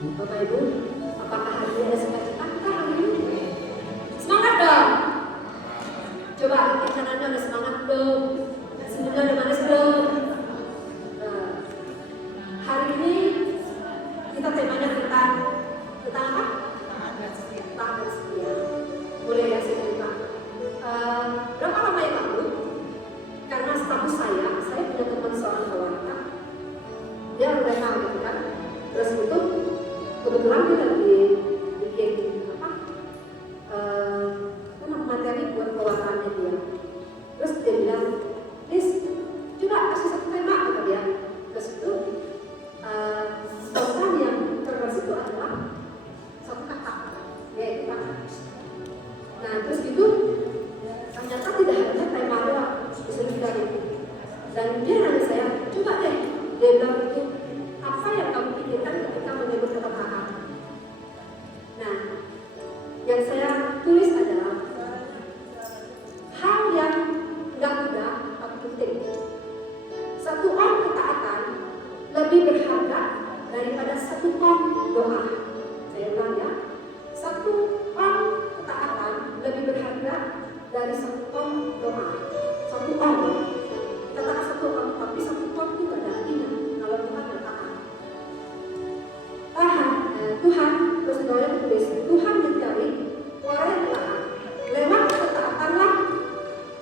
Bapak Ibu, apakah hari ini ada sukacita? Kita hari ini semangat dong. Coba yang kanannya ada semangat belum? Senyumnya ada manis belum? Hari ini kita temanya tentang apa? Taat dan setia. Boleh ya saya cerita? Berapa lama yang lalu? Karena status saya punya teman seorang wanita. Dia udah tahu gitu kan? Terus itu kebetulan dia lagi bikin materi buat pewartaannya dia. Terus dia bilang, Liz, coba kasih satu tema kata dia. Terus itu spontan yang terberas itu adalah satu kata, yaitu kata. Nah terus itu ternyata tidak hanya tema doang, bisa dicari. Dan dia nanya saya, coba deh, dia bilang itu apa yang kamu pikirkan ketika menyebut kata kata. Nah, yang saya tulis adalah hal yang nggak mudah tapi penting. Satu on ketaatan lebih berharga daripada satu on doa. Saya ulang ya, satu on ketaatan lebih berharga dari satu on doa. Satu on, katakan satu on, tapi satu on itu ada artinya kalau kita bertahan. Tuhan, terus doanya tulis, Tuhan mencari orang yang taat. Lewat ketaatanlah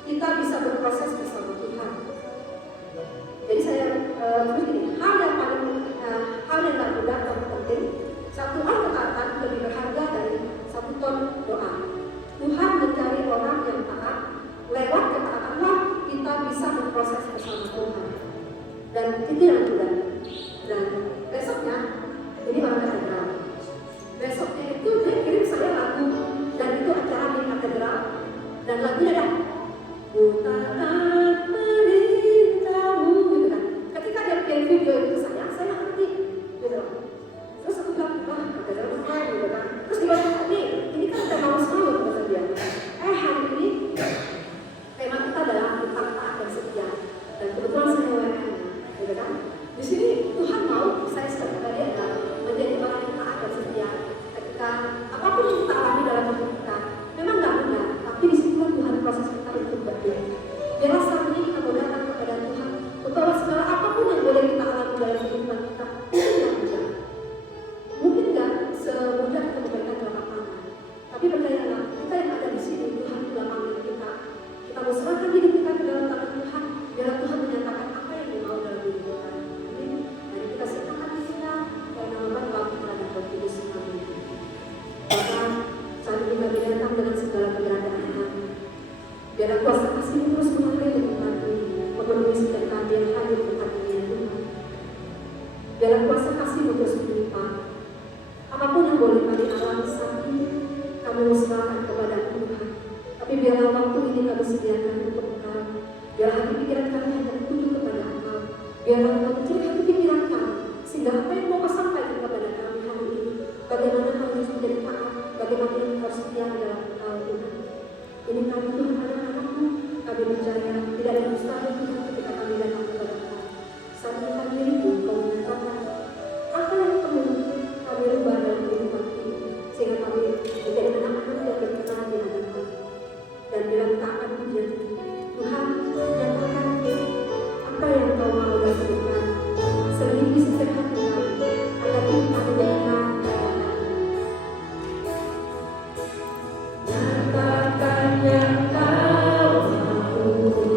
kita bisa berproses bersama Tuhan. Jadi saya tulis ini, hal yang tak mudah tapi penting. Satu on ketaatan lebih berharga dari satu ton doa. Tuhan mencari orang yang taat. Lewat ketaatanlah kita bisa berproses bersama Tuhan. Dan itu yang mudah. Dan besoknya ini orang katedral. Besoknya itu dia kirim saya lagu, dan itu acara di katedral. Dan lagunya dah Ku taat perintahmu, gitu kan. Ketika dia kirim video itu ke saya ngerti, gitu. Terus aku bilang, wah katedral keren, gitu kan. Terus dia bilang, ini kan tema Muslim, kata dia. Hari ini tema kita adalah tentang taat dan setia. Dan kebetulan saya WM, gitu kan. Di sini Tuhan mau saya sebagai dia menjadi orang yang taat dan setia. Ketika apapun yang kita alami dalam hidup kita, memang nggak mudah, tapi di situ Tuhan proses kita untuk berdoa. Biarlah saat ini kita mau datang kepada Tuhan, bahwa segala apapun yang boleh kita alami dalam kehidupan kita, itu tidak mudah. Mungkin nggak semudah kita memberikan telapak tangan, tapi percayalah, kita yang ada di sini, Tuhan sudah panggil kita. Kita mau serahkan hidup kita ke dalam tangan Tuhan, biarlah Tuhan menyatakan apa yang Dia mau dalam hidup kita. Mari kita serahkan diri kita, karena nama Bapa dan Roh Kudus. Amin. Maka saat ini kami datang dengan segala keberadaan kami. Biarlah kuasa kasih-Mu terus mengalir di tempat ini, memenuhi setiap kami yang hadir di tempat ini ya Tuhan. Biarlah kuasa kasih-Mu terus melimpah. Apapun yang boleh kami alami saat ini, kami serahkan kepada Tuhan. Tapi biarlah waktu ini kami sediakan untuk Engkau. Biarlah hati pikiran kami hanya tertuju kepada Engkau. Biarlah Engkau mencuri hati pikiran kami, sehingga apa yang mau Kau sampaikan kepada kami hari ini, bagaimana kami harus menjadi taat, bagaimana kami harus setia di dalam Engkau Tuhan. Ini kami Tuhan anak-anak-Mu, kami percaya tidak ada mustahil Tuhan ketika kami datang kepada Engkau. Saat ini kami rindu Kau menyatakan apa yang kami rubah dalam kehidupan ini, sehingga kami menjadi anak-anak yang berkenan di hadapan. Dan bila kita akan menjadi Tuhan nyatakan apa yang Kau mau lakukan, selidiki setiap hati kami agar kita mendengar nyatakan yang Kau mau.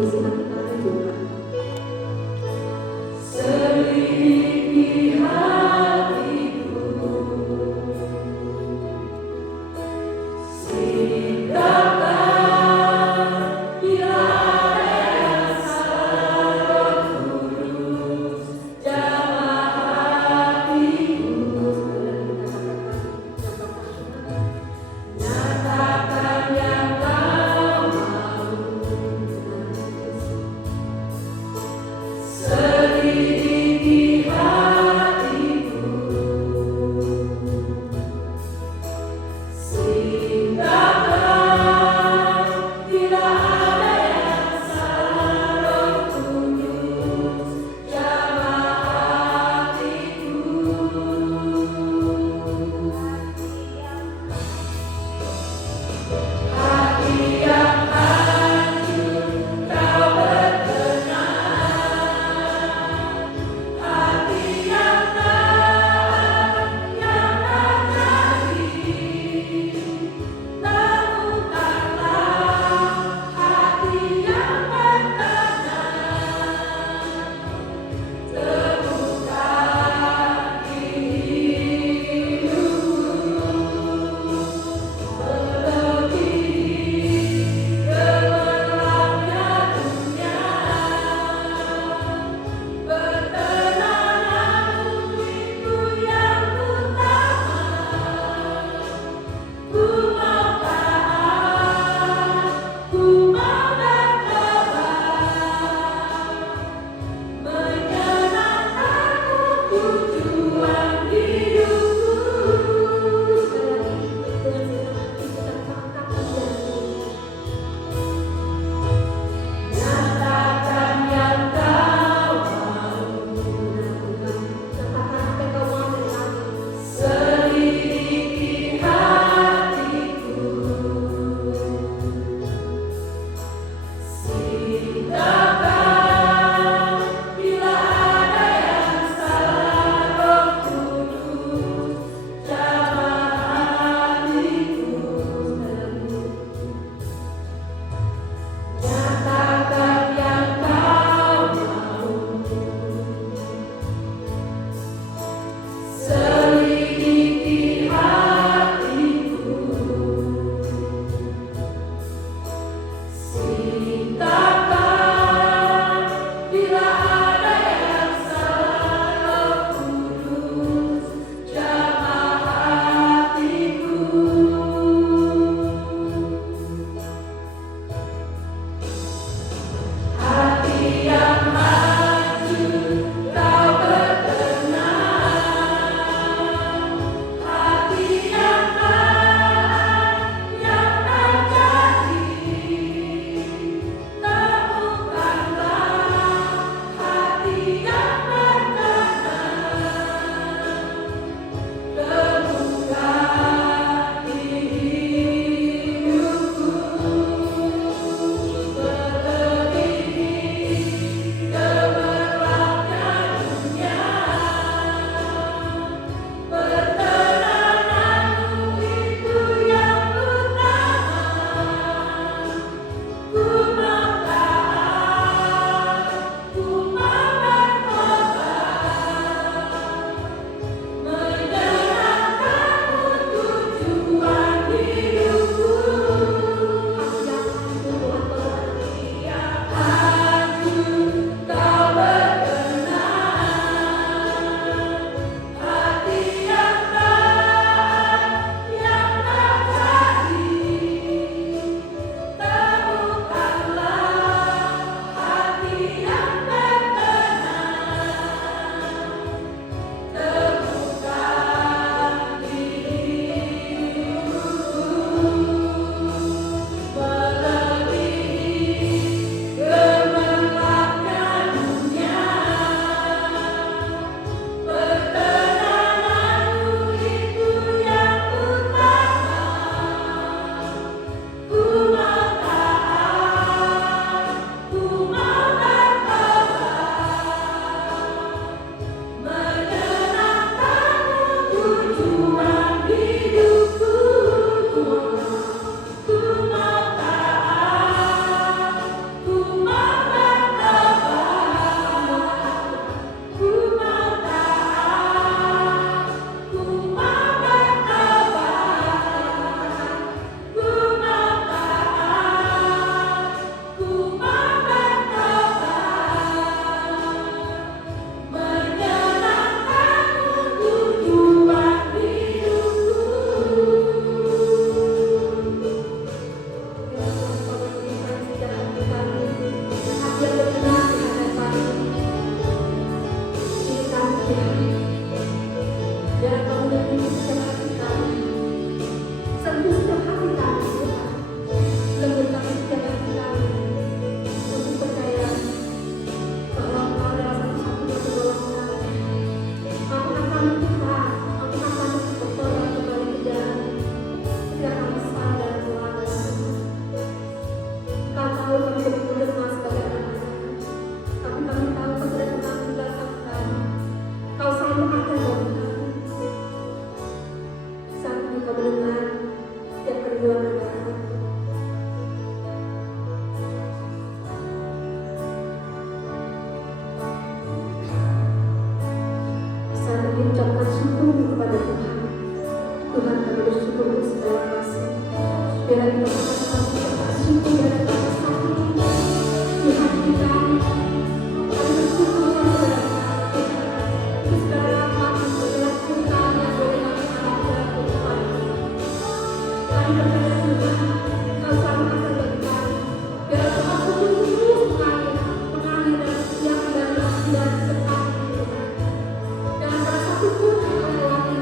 bersyukur untuk segala kasih. Biar kita selalu bersyukur dan berkasih Tuhan kita. Kami bersyukur kepada Tuhan segala rahmat dan segala cinta yang boleh kami alami dalam kehidupan kami. Kami berkata Tuhan, Kau selalu akan bagi kami. Biar Tuhan terus mengalir dan setiap dari kami dan serta Tuhan. Dan pada satu pun yang melewati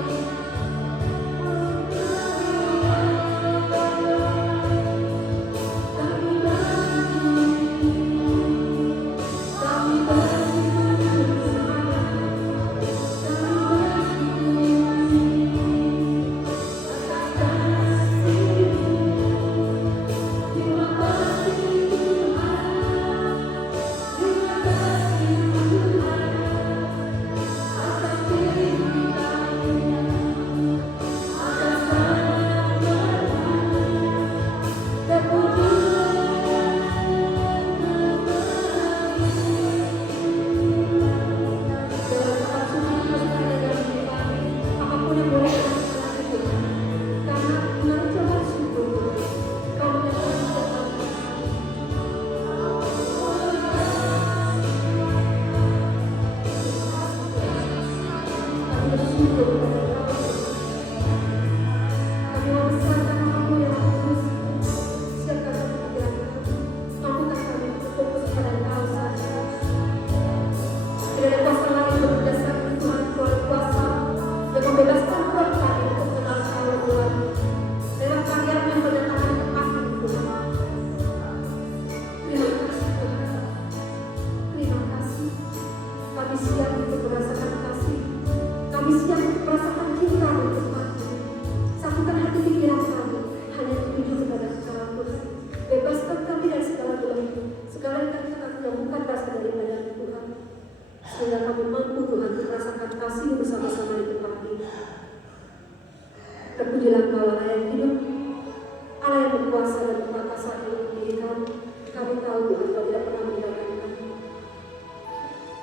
terpujilah Kau Allah yang hidup, Allah yang berkuasa dan berkuasa dalam diri kami. Kami tahu Tuhan Kau tidak pernah meninggalkan kami.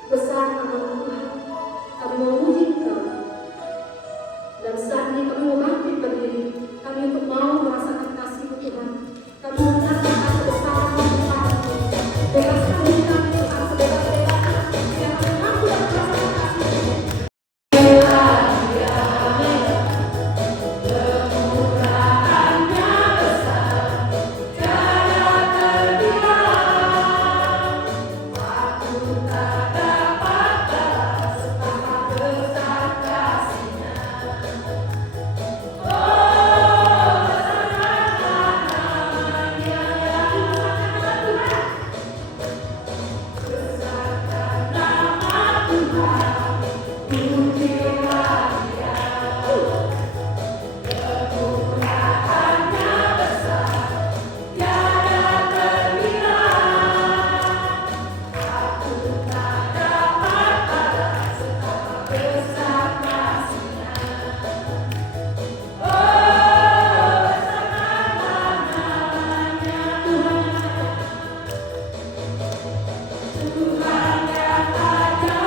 Besar nama Tuhan, kami mau memuji Kau. Dan saat ini kami mau bangkit berdiri, kami untuk mau merasakan kasih-Mu Tuhan. Kami merasakan kebesaran Tuhan. Bebaskan diri kami Tuhan sebebas-bebasnya, biar kami mampu dan merasakan kasih-Mu. Tuhan yang ada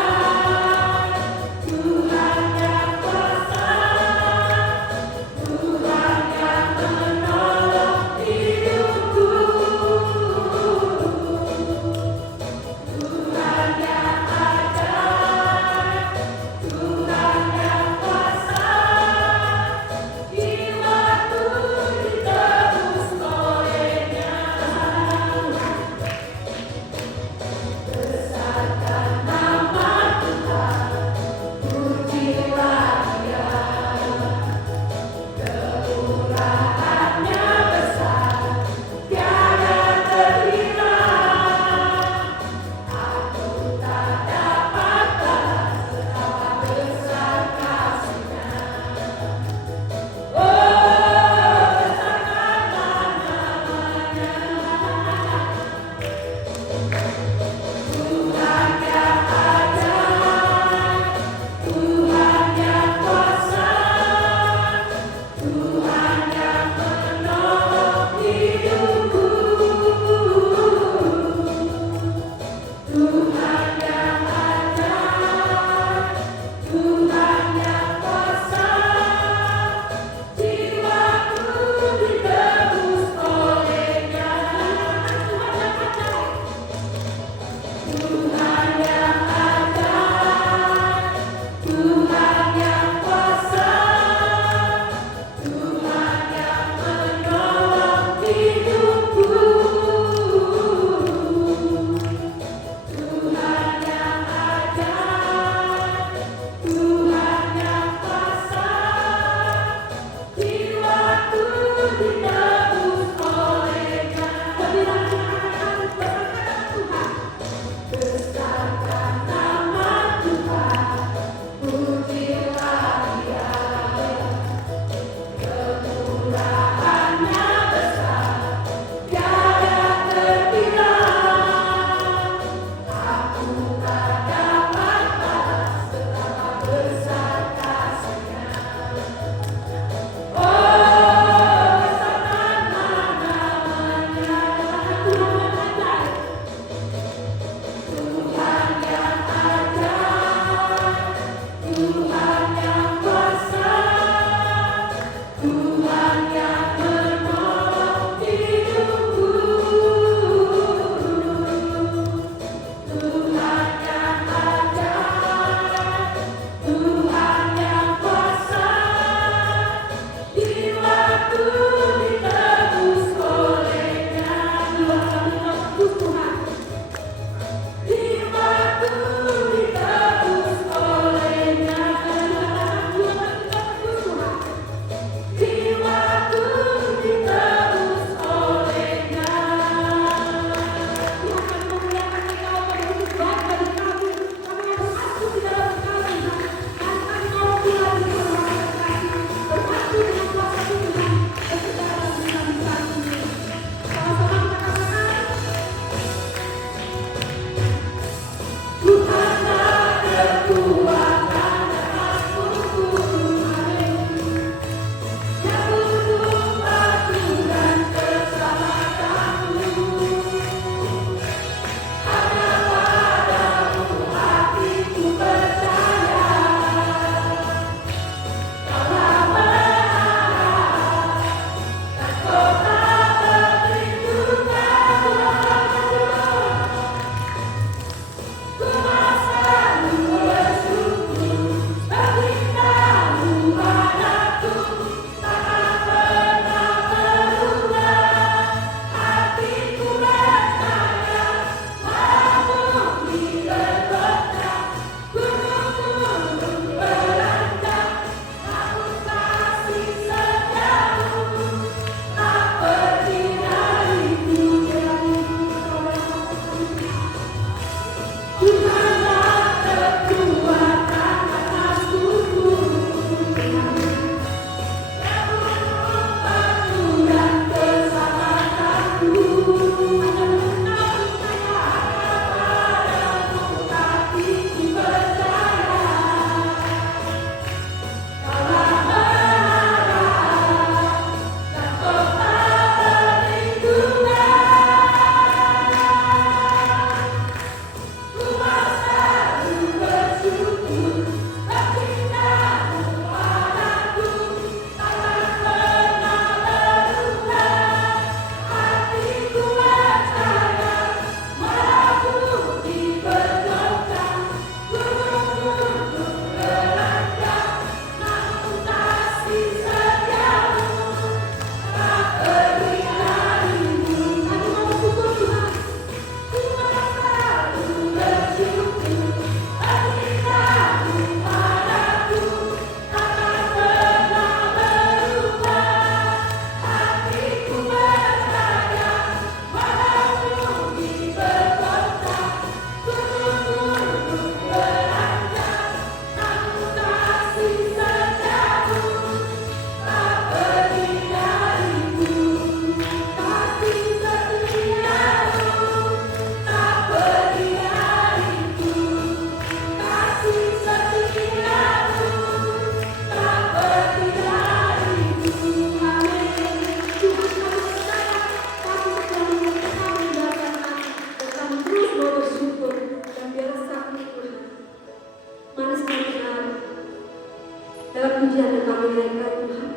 Dalam pujian yang kami naikkan Tuhan,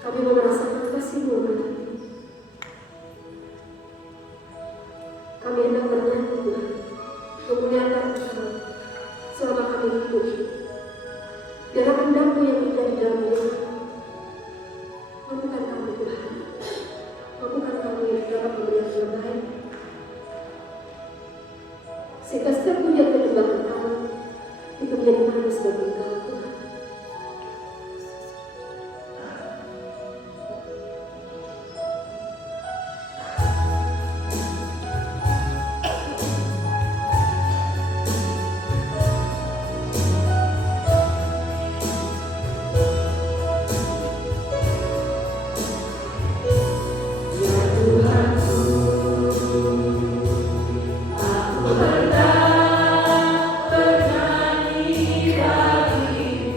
kami mau merasakan kasih-Mu Tuhan. Kami hendak bernyanyi Tuhan, memuliakan Tuhan selama kami hidup. Biar kehendak-Mu yang menjadi dalam hidup. Mampukan kami Tuhan, mampukan kami dalam pemberian yang baik, sehingga setiap pujian penyembahan kami itu menjadi manis bagi Engkau Tuhan. Aku hendak bernyanyi bagi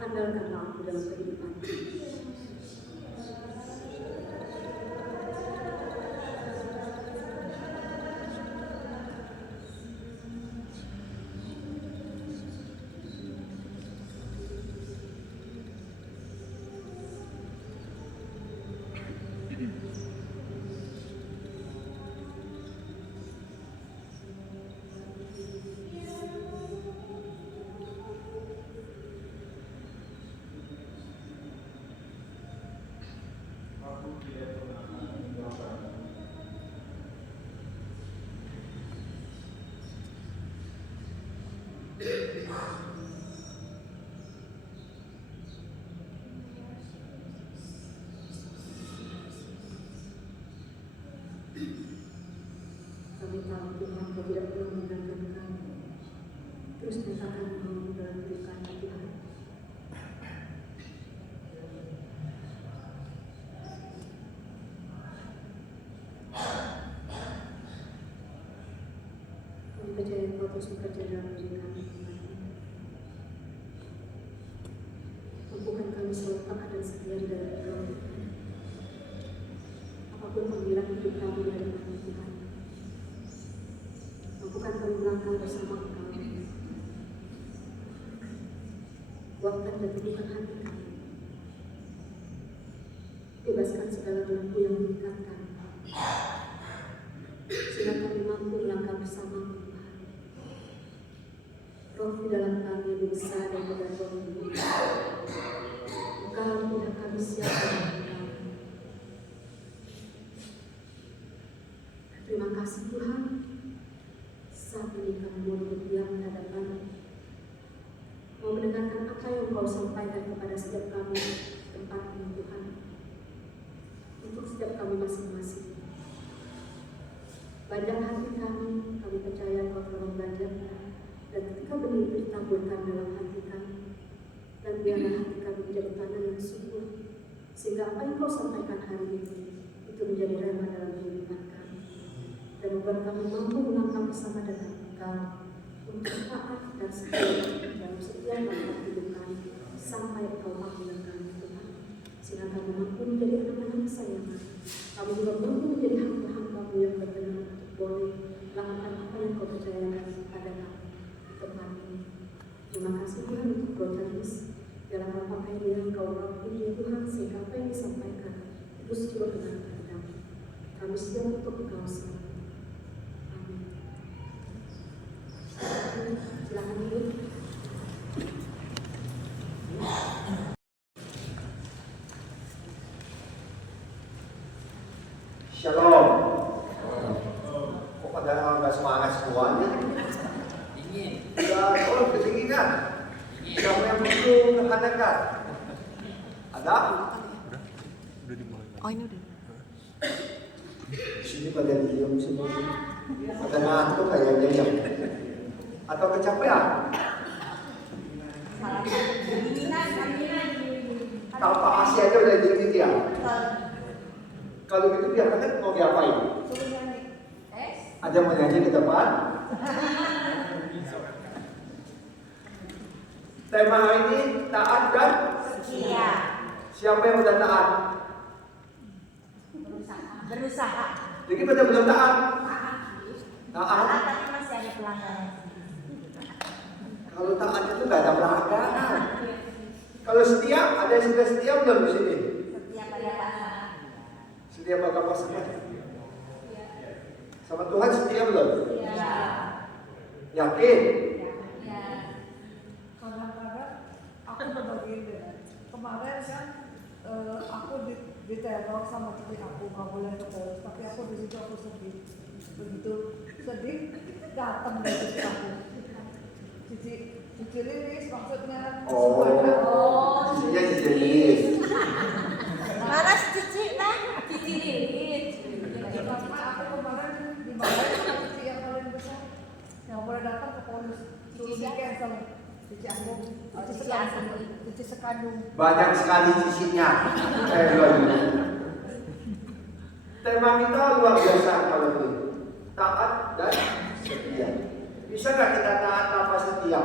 Andalkanlah aku dalam kehidupan. Kami tahu Tuhan, Kau tidak pernah meninggalkan kami. Terus nyatakan bahwa dalam hidup kami, Tuhan. Kami percaya Kau terus bekerja dalam diri kami, Tuhan. Mampukan kami selalu taat dan setia di dalam Kau. Apapun panggilan hidup kami dari kami, Tuhan. Mampukan kami melangkah bersama Engkau. Kuatkan dan teguhkan hati kami. Bebaskan segala belenggu yang mengikatkan. Sehingga kami mampu melangkah bersama Tuhan. Roh di dalam kami lebih besar daripada roh di dunia. Engkau tidak kami siapkan Engkau. Terima kasih Tuhan. Saat ini kami mau berdiam di hadapan-Mu, mau mendengarkan apa yang Kau sampaikan kepada setiap kami tempat ini Tuhan, untuk setiap kami masing-masing. Banyak hati kami percaya Kau telah membaca, dan ketika benih itu ditaburkan dalam hati kami, dan biarlah hati kami menjadi tanah yang subur, sehingga apa yang Kau sampaikan hari ini itu menjadi rema dalam kehidupan kami. Dan membuat kami mampu melangkah bersama dengan Engkau untuk taat dan setia dalam setiap langkah hidup kami sampai Engkau panggil kami Tuhan. Sehingga kami mampu menjadi anak-anak kesayangan. Kami juga mampu menjadi hamba-hamba-Mu yang berkenan untuk boleh melakukan apa yang Kau percayakan kepada kami di tempat ini. Terima kasih Tuhan untuk Roh Kudus dalam apa yang Kau lakukan ya Tuhan, sehingga apa yang disampaikan itu sesuai dengan kehendak. Kami siap untuk Engkau selalu. Silakan dulu. Shalom. Kok pada nggak semangat semuanya? Dingin. Ya, kedinginan. Siapa yang butuh hangat? Ada? Oh ini udah. Di sini pada diam semua. Pada ngantuk kayaknya ya. Atau kecapean? Kalau Pak Asia aja udah dingin ya. Kalau gitu biar hangat mau diapain? Ada mau nyanyi ke depan? Tema hari ini taat dan setia. Siapa yang udah taat? Berusaha. Jadi pada belum taat? Taat. Tapi masih ada pelanggaran. Kalau taat itu nggak ada pelanggaran. Kalau setia, ada yang sudah setia belum di sini? Setia pada pasangan. Setia pada pasangan. Sama Tuhan setia belum? Ya. Yakin? Ya. Kadang-kadang aku berbagi kemarin kan aku diteror sama cici aku, nggak boleh ketemu, tapi aku di situ aku sedih, begitu sedih datang dari cici aku, cici Lilis maksudnya. Oh, cicinya cici Lilis. Mana cici nah? Cici Lilis. Karena aku kemarin dimarahin sama cici yang paling besar, nggak boleh datang ke polisi, suruh di cancel. Cici sekandung. Banyak sekali cicinya. Tema kita luar biasa kalau ini. Taat dan setia. Bisa nggak kita taat tanpa setia?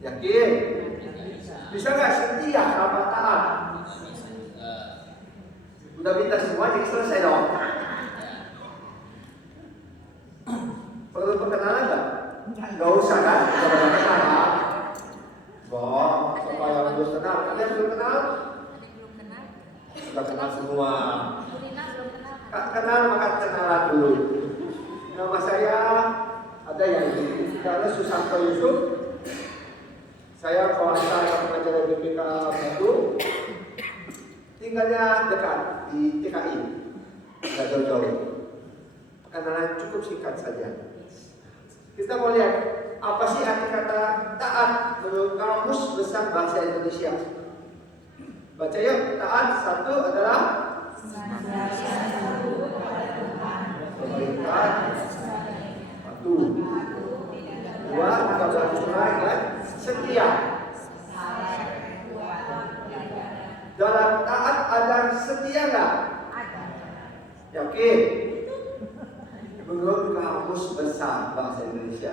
Yakin? Bisa nggak setia tanpa taat? Udah minta semua jadi selesai dong. Perlu perkenalan nggak? Nggak usah kan? Nggak perlu kenalan. Supaya belum kenal. Kalian belum kenal? Sudah kenal semua. Kenal maka kenalan dulu. Nama saya ada yang karena Susanto Yusuf. Saya kawasan pengajar BPK Batu. Tinggalnya dekat di TKI, nggak jauh-jauh. Kenalan cukup singkat saja. Kita mau lihat apa sih arti kata taat menurut Kamus Besar Bahasa Indonesia. Baca yuk. Taat satu adalah pemerintah. Satu. Dua, kita bersurai kan? Setia. Dalam taat ada setia nggak? Ada. Yakin? Menurut Kamus Besar Bahasa Indonesia.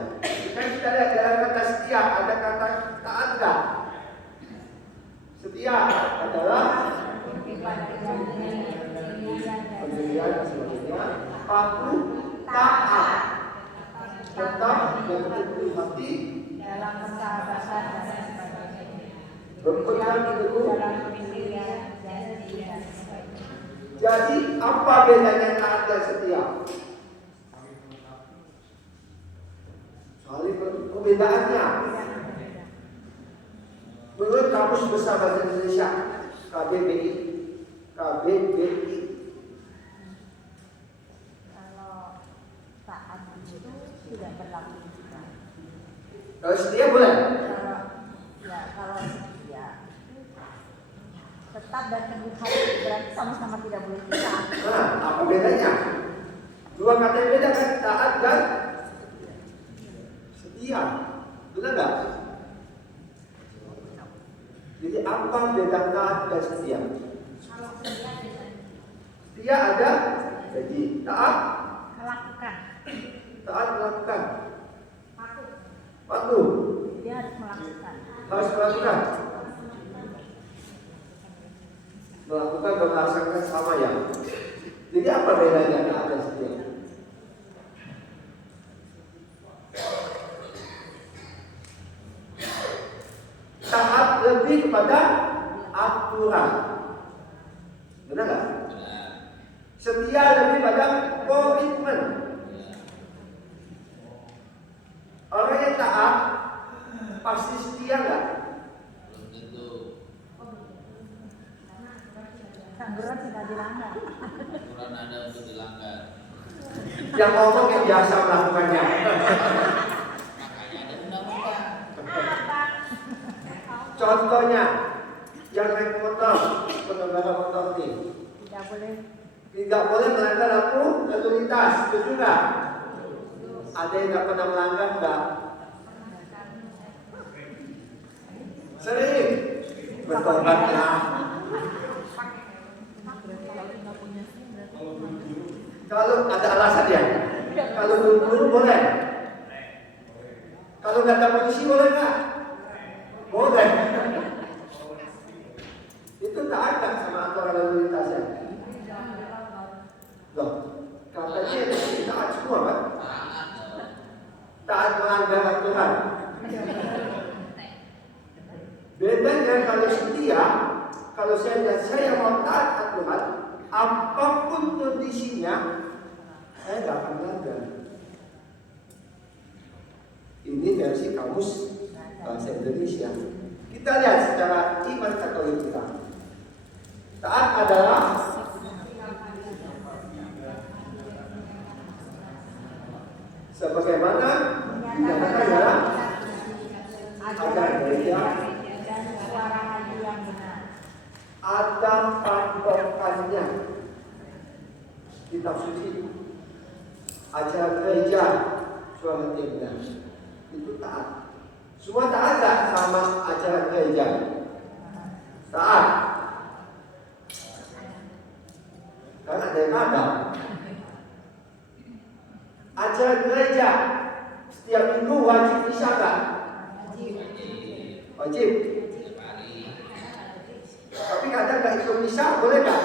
Kan kita lihat dalam kata setia ada kata taat nggak? Setia adalah pendirian sebagainya. Patuh, taat, tetap berpenuh hati Dalam persahabatan dan sebagainya. berpegang teguh. Dalam pendirian dan sebagainya. Jadi apa bedanya taat dan setia? Saling perbedaannya. Menurut Kamus Besar Bahasa Indonesia KBBI. Kalau taat itu tidak berlaku juga. Kalau setia boleh? Kalau setia tetap dan teguh hati berarti sama-sama tidak boleh pisah. Nah, apa bedanya? Dua kata yang beda kan, taat dan setia. Benar nggak? Jadi apa beda taat dan setia? Setia ada jadi taat Melakukan. taat melakukan. Patuh. Patuh Dia harus melakukan. harus melakukan. Melakukan dan melaksanakan sama ya. Jadi apa bedanya taat dan setia? Taat lebih kepada aturan. Benar nggak? Setia lebih pada komitmen. Orang yang taat pasti setia nggak? Belum tentu. Aturan tidak dilanggar. Aturan ada untuk dilanggar. Yang ngomong yang biasa melakukannya. Makanya ada undang-undang. Contohnya, yang naik motor, pengendara motor nih, Tidak boleh. tidak boleh melanggar lampu lalu lintas, setuju nggak? Ada yang nggak pernah melanggar nggak? Sering bertobatlah. Kalau ada alasan ya, kalau buru-buru boleh. Kalau nggak ada polisi boleh nggak? Boleh. Itu taat nggak sama aturan lalu lintas ya? Loh, katanya itu taat semua kan? Taat dong. Taat melanggar aturan. Bedanya kalau setia, kalau saya mau taat aturan, apapun kondisinya, saya nggak akan melanggar. Ini versi Kamus Bahasa Indonesia. Kita lihat secara iman Katolik kita. Taat adalah sebagaimana dinyatakan dalam ajaran gereja, dan suara hati yang benar. ada patokannya. Kitab suci, ajaran gereja, suara hati yang benar. Itu taat. Semua taat gak sama ajaran gereja? Taat. Karena ada yang ada. Ajaran gereja setiap minggu wajib bisa gak? Wajib. Setiap hari. Tapi kadang nggak ikut misa, boleh nggak?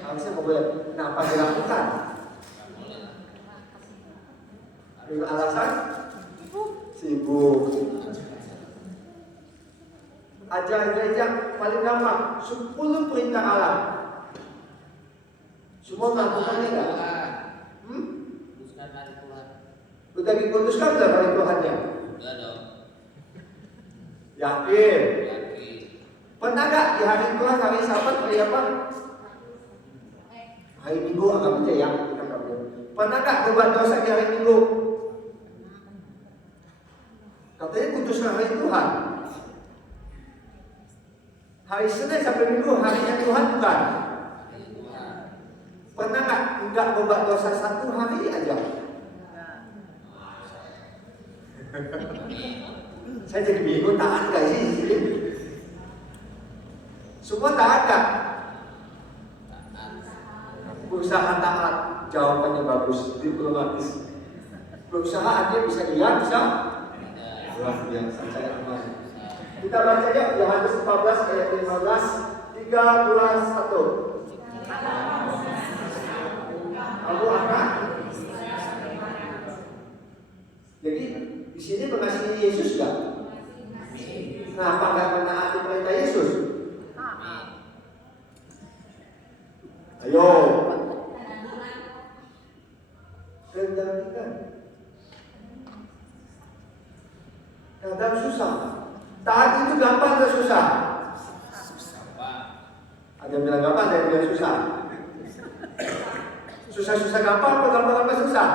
Harusnya nggak boleh. Nah, apa dilakukan? Nggak boleh lah. Dengan alasan sibuk. Ajaran gereja paling gampang 10 perintah Allah. Semua melakukannya nggak? Kuduskan hari Tuhan. Udah dikuduskan nggak hari Tuhannya? Udah dong. Yakin? Yakin. Pernah nggak di hari Tuhan, hari Sabat, hari apa? Hari Minggu agak percaya ya. Pernah nggak berbuat dosa di hari Minggu? Katanya kuduskan hari Tuhan. Hari Senin sampai Minggu harinya Tuhan bukan? Hari Tuhan. Pernah nggak berbuat dosa 1 hari aja? Saya jadi bingung, taat nggak sih di sini? Semua taat nggak? Berusaha taat, jawabannya bagus, diplomatis. Berusaha aja bisa lihat, bisa? Luar biasa, saya aman. Kita baca ya, Yohanes 14 ayat 15, 3, 2, 1. Kamu akan? Jadi di sini mengasihi Yesus nggak? Nah, apa nggak menaati perintah Yesus? Ayo. Kendalikan. Kadang susah. Taat itu gampang atau susah? Gampang. Ada yang bilang gampang, ada yang bilang susah. Susah-susah gampang atau gampang-gampang susah?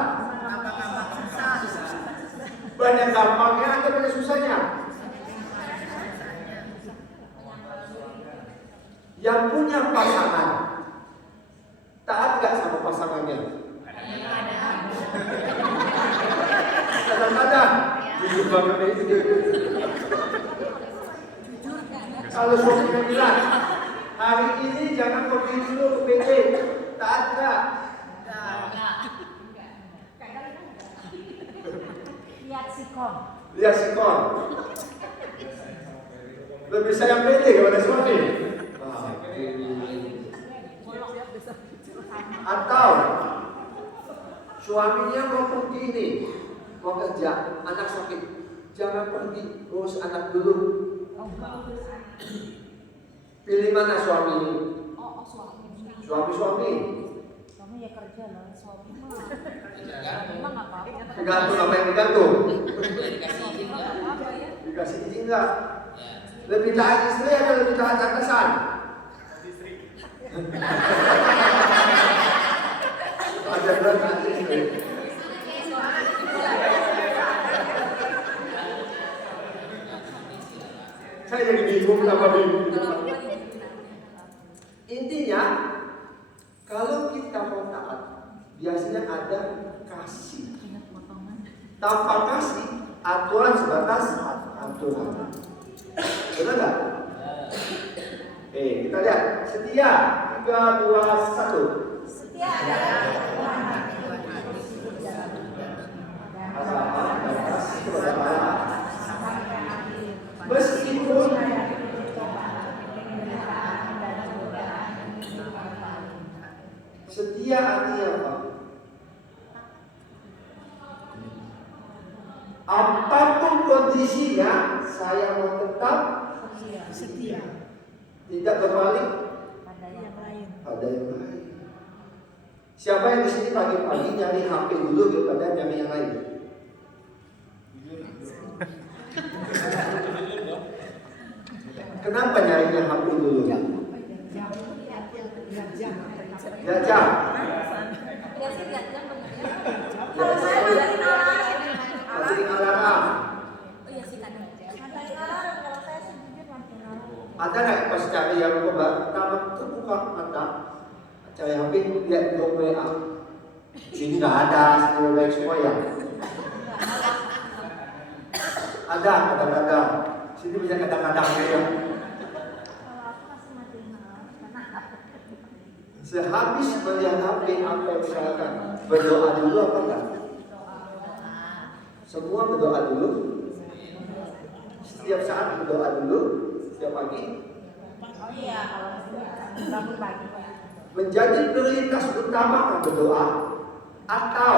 Banyak gampangnya, ada banyak susahnya. Yang punya pasangan, taat gak sama pasangannya? Kadang-kadang jujur banget itu. Kalau suaminya bilang, hari ini jangan pergi dulu ke PT, taat gak? Lihat sikon. Lihat sikon. Lebih sayang PT kepada suami. Atau suaminya mau pergi nih, mau kerja, anak sakit, jangan pergi, urus anak dulu. Pilih mana suami? Suami. Suami ya kerja lah, suami mah. Tergantung. Emang nggak apa-apa. Tergantung apa yang digantung. Dikasih izin nggak? Dikasih izin nggak? Ya. Lebih taat istri atau lebih taat atasan? Ada berapa istri? Saya jadi bingung sama bingung. Intinya, kalau kita mau taat, biasanya ada kasih. Tanpa kasih, aturan sebatas aturan. Benar nggak? Kita lihat. Setia. 3, 2, 1. Setia meskipun setia artinya apa? Apapun kondisinya, saya mau tetap Setia. tidak berbalik pada yang lain. pada yang lain. Siapa yang di sini pagi-pagi nyari HP dulu daripada nyari yang lain? Kenapa nyarinya HP dulu? Ya jam. Kalau saya matiin alarm. Matiin alarm. Oh iya sih kadang. Matiin alarm kalau saya sendiri matiin alarm. Ada nggak pas cari yang pertama terbuka mata cari HP lihat grup WA? Sini nggak ada, sini baik semua ya. Ada kadang-kadang. Sini bisa kadang-kadang ya. Kalau aku masih matiin alarm karena Sehabis melihat HP apa yang disalahkan? Berdoa dulu apa enggak? Semua berdoa dulu. setiap saat berdoa dulu setiap pagi? Oh iya, kalau bangun pagi. Menjadi prioritas utama berdoa atau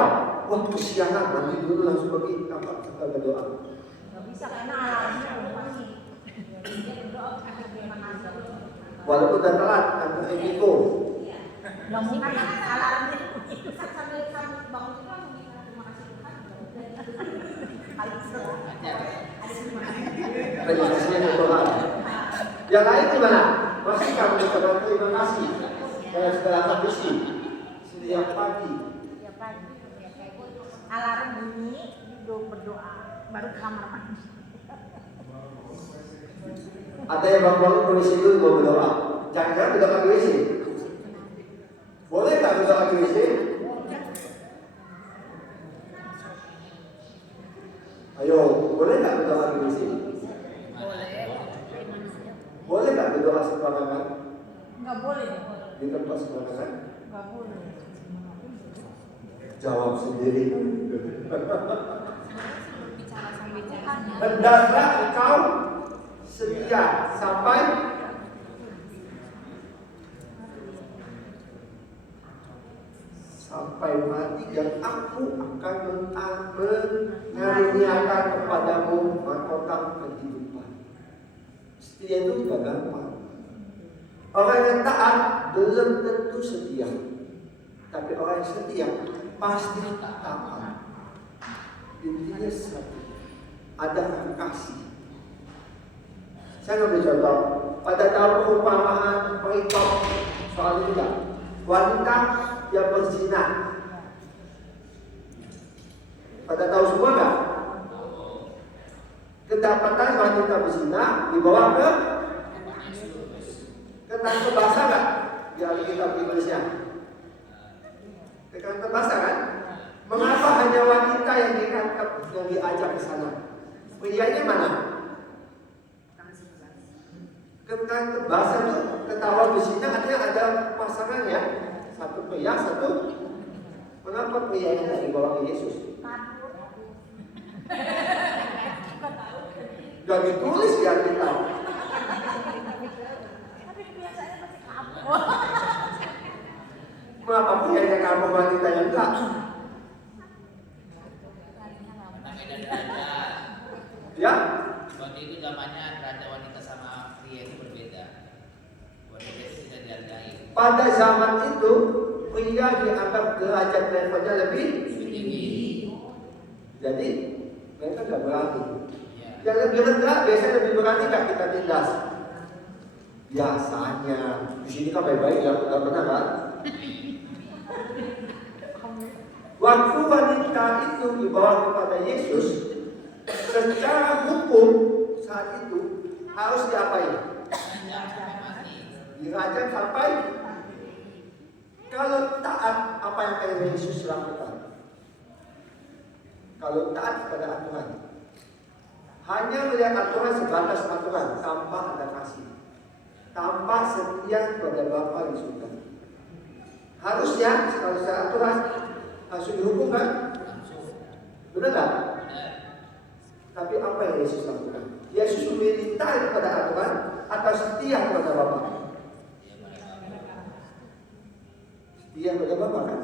wah kesiangan nanti dulu langsung pergi apa setelah berdoa? Gak bisa karena alarmnya belum pasti. Dia berdoa karena terima kasih. Walaupun udah telat kantor Emiko. Gak mungkin alarmnya sambil bangun itu langsung bisa terima kasih Tuhan. Terima kasih ya Tuhan. Yang lain gimana? Masih kamu mengucapkan terima kasih dalam segala kondisi setiap pagi. Ya pagi. Alarm bunyi, duduk berdoa, baru ke kamar mandi. Ada yang bangun kondisi dulu mau berdoa. Jangan-jangan berdoa di WC. Boleh tak berdoa di WC? Ayo, boleh tak berdoa di WC? Boleh tak berdoa sembarangan? Nggak boleh. Di tempat sembarangan? Nggak boleh. Jawab sendiri. Bicara sama Tuhan ya. Hendaklah engkau setia sampai mati dan aku akan mengaruniakan kepadamu mahkota kehidupan. Setia itu tidak gampang. Orang yang taat belum tentu setia, tapi orang yang setia pasti taat. Intinya satu, ada kasih. Saya ambil contoh. Pada tahun perumpamaan perikop soal ini tidak. Wanita yang berzina. Pada tahu semua enggak? Kedapatan wanita berzina dibawa ke kantor basah enggak? Di Alkitab Indonesia. Ke kantor basah kan? Mengapa hanya wanita yang ditangkap, yang diajak ke sana? Prianya mana? Kantor basah itu ketahuan berzina artinya ada pasangannya. Satu pria, satu. Mengapa pria yang tidak dibawa ke Yesus? Gak ditulis di Alkitab. Tapi biasanya masih kabur. Mengapa pria yang kamu wanita yang enggak? Namanya dari raja. Ya? Waktu itu zamannya raja wanita sama pria itu berbeda. Wanita itu tidak dihargai. Pada zaman itu pria dianggap derajat levelnya lebih Tinggi. Jadi mereka nggak berani. Ya. Yang lebih rendah biasanya lebih berani nggak kita tindas. Biasanya di sini kan baik-baik ya, nggak pernah kan? Waktu wanita itu dibawa kepada Yesus, secara hukum saat itu harus diapain? Ranjang sampai mati. Dirajam sampai. Kalau taat, apa yang akan Yesus lakukan? Kalau taat pada aturan, hanya melihat aturan sebatas aturan, tanpa ada kasih, tanpa setia kepada Bapa di surga. Harusnya kalau secara aturan langsung dihukum kan? Benar tak? Benar. Tapi apa yang Yesus lakukan? Yesus memilih taat kepada aturan atau setia kepada Bapa? Setia kepada Bapa kan?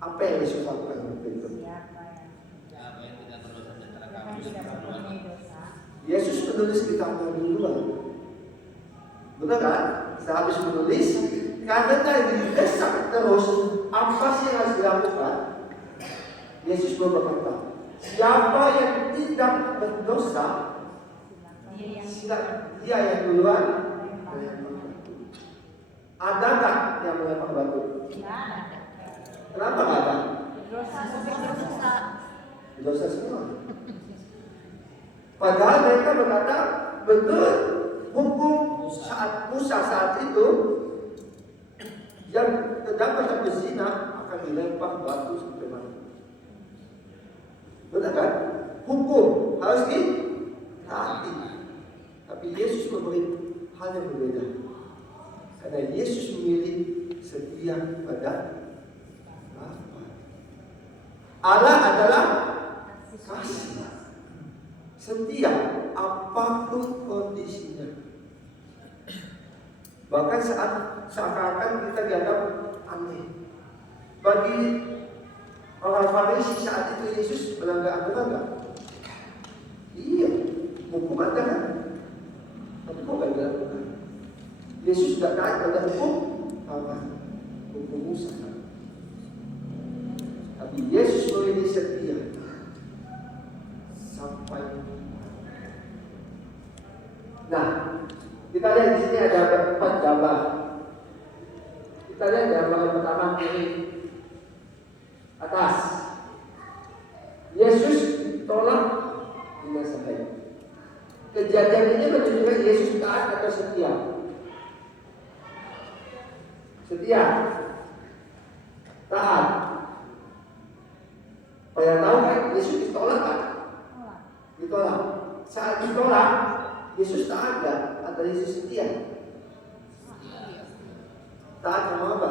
Apa yang Yesus lakukan waktu itu? Apa yang tidak berdosa di antara kamu seperti Yesus menulis kitab duluan. Benar kan? Sehabis menulis, karena didesak terus, apa sih yang harus dilakukan? Yesus berkata, siapa yang tidak berdosa, sila dia yang duluan. Ada tak yang melempar batu? Kenapa nggak ada? Dosa semua. Padahal mereka berkata, betul hukum saat Musa saat itu yang terdapat berzina akan dilempar batu sampai mati. Benar kan? Hukum harus ditaati. Tapi Yesus memberi hal yang berbeda. Karena Yesus memilih setia pada Allah. Allah adalah kasih. Setia apapun kondisinya. Bahkan saat seakan-akan kita dianggap aneh. Bagi orang Farisi saat itu Yesus melanggar aturan enggak? Iya, hukum ada kan? Tapi kok gak dilakukan? Yesus sudah taat pada hukum apa? Hukum Musa. Tapi Yesus memilih setia sampai. Nah, kita lihat di sini ada 4 gambar. Kita lihat gambar yang pertama ini atas. Yesus ditolak dinasihati. Kejadian ini menunjukkan Yesus taat atau setia. Setia, taat. Pada tahu kan Yesus ditolak kan? Ditolak. Saat ditolak, Yesus taat gak? Atau Yesus setia? Taat sama apa?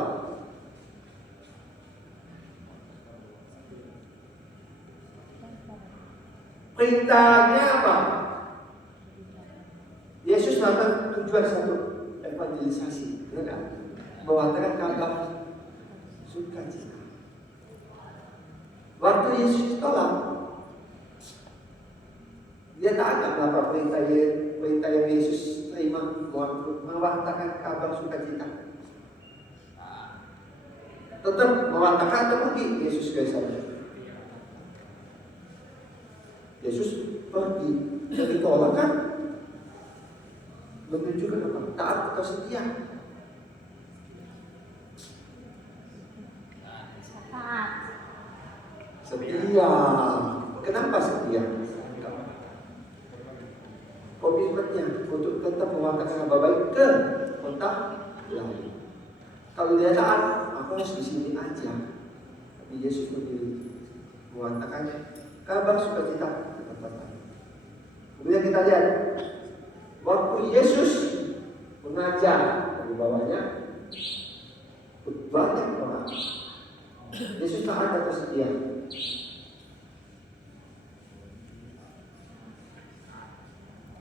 Perintahnya apa? Yesus melakukan tujuan satu, evangelisasi, ya kan? Mewartakan kabar sukacita. Waktu Yesus ditolak, dia taat apa perintah yang Yesus terima, mewartakan kabar sukacita. Tetap mewartakan atau pergi Yesus ke sana. Yesus pergi dan ditolak kan? Menunjukkan apa? Taat atau setia? Setia. Kenapa setia? Komitmennya untuk tetap mewartakan kabar baik ke kota lain. Kalau dia taat, aku harus di sini aja. Tapi Yesus memilih mewartakan kabar sukacita ke tempat lain. Kemudian kita lihat waktu Yesus mengajar di bawahnya banyak orang. Yesus taat atau setia?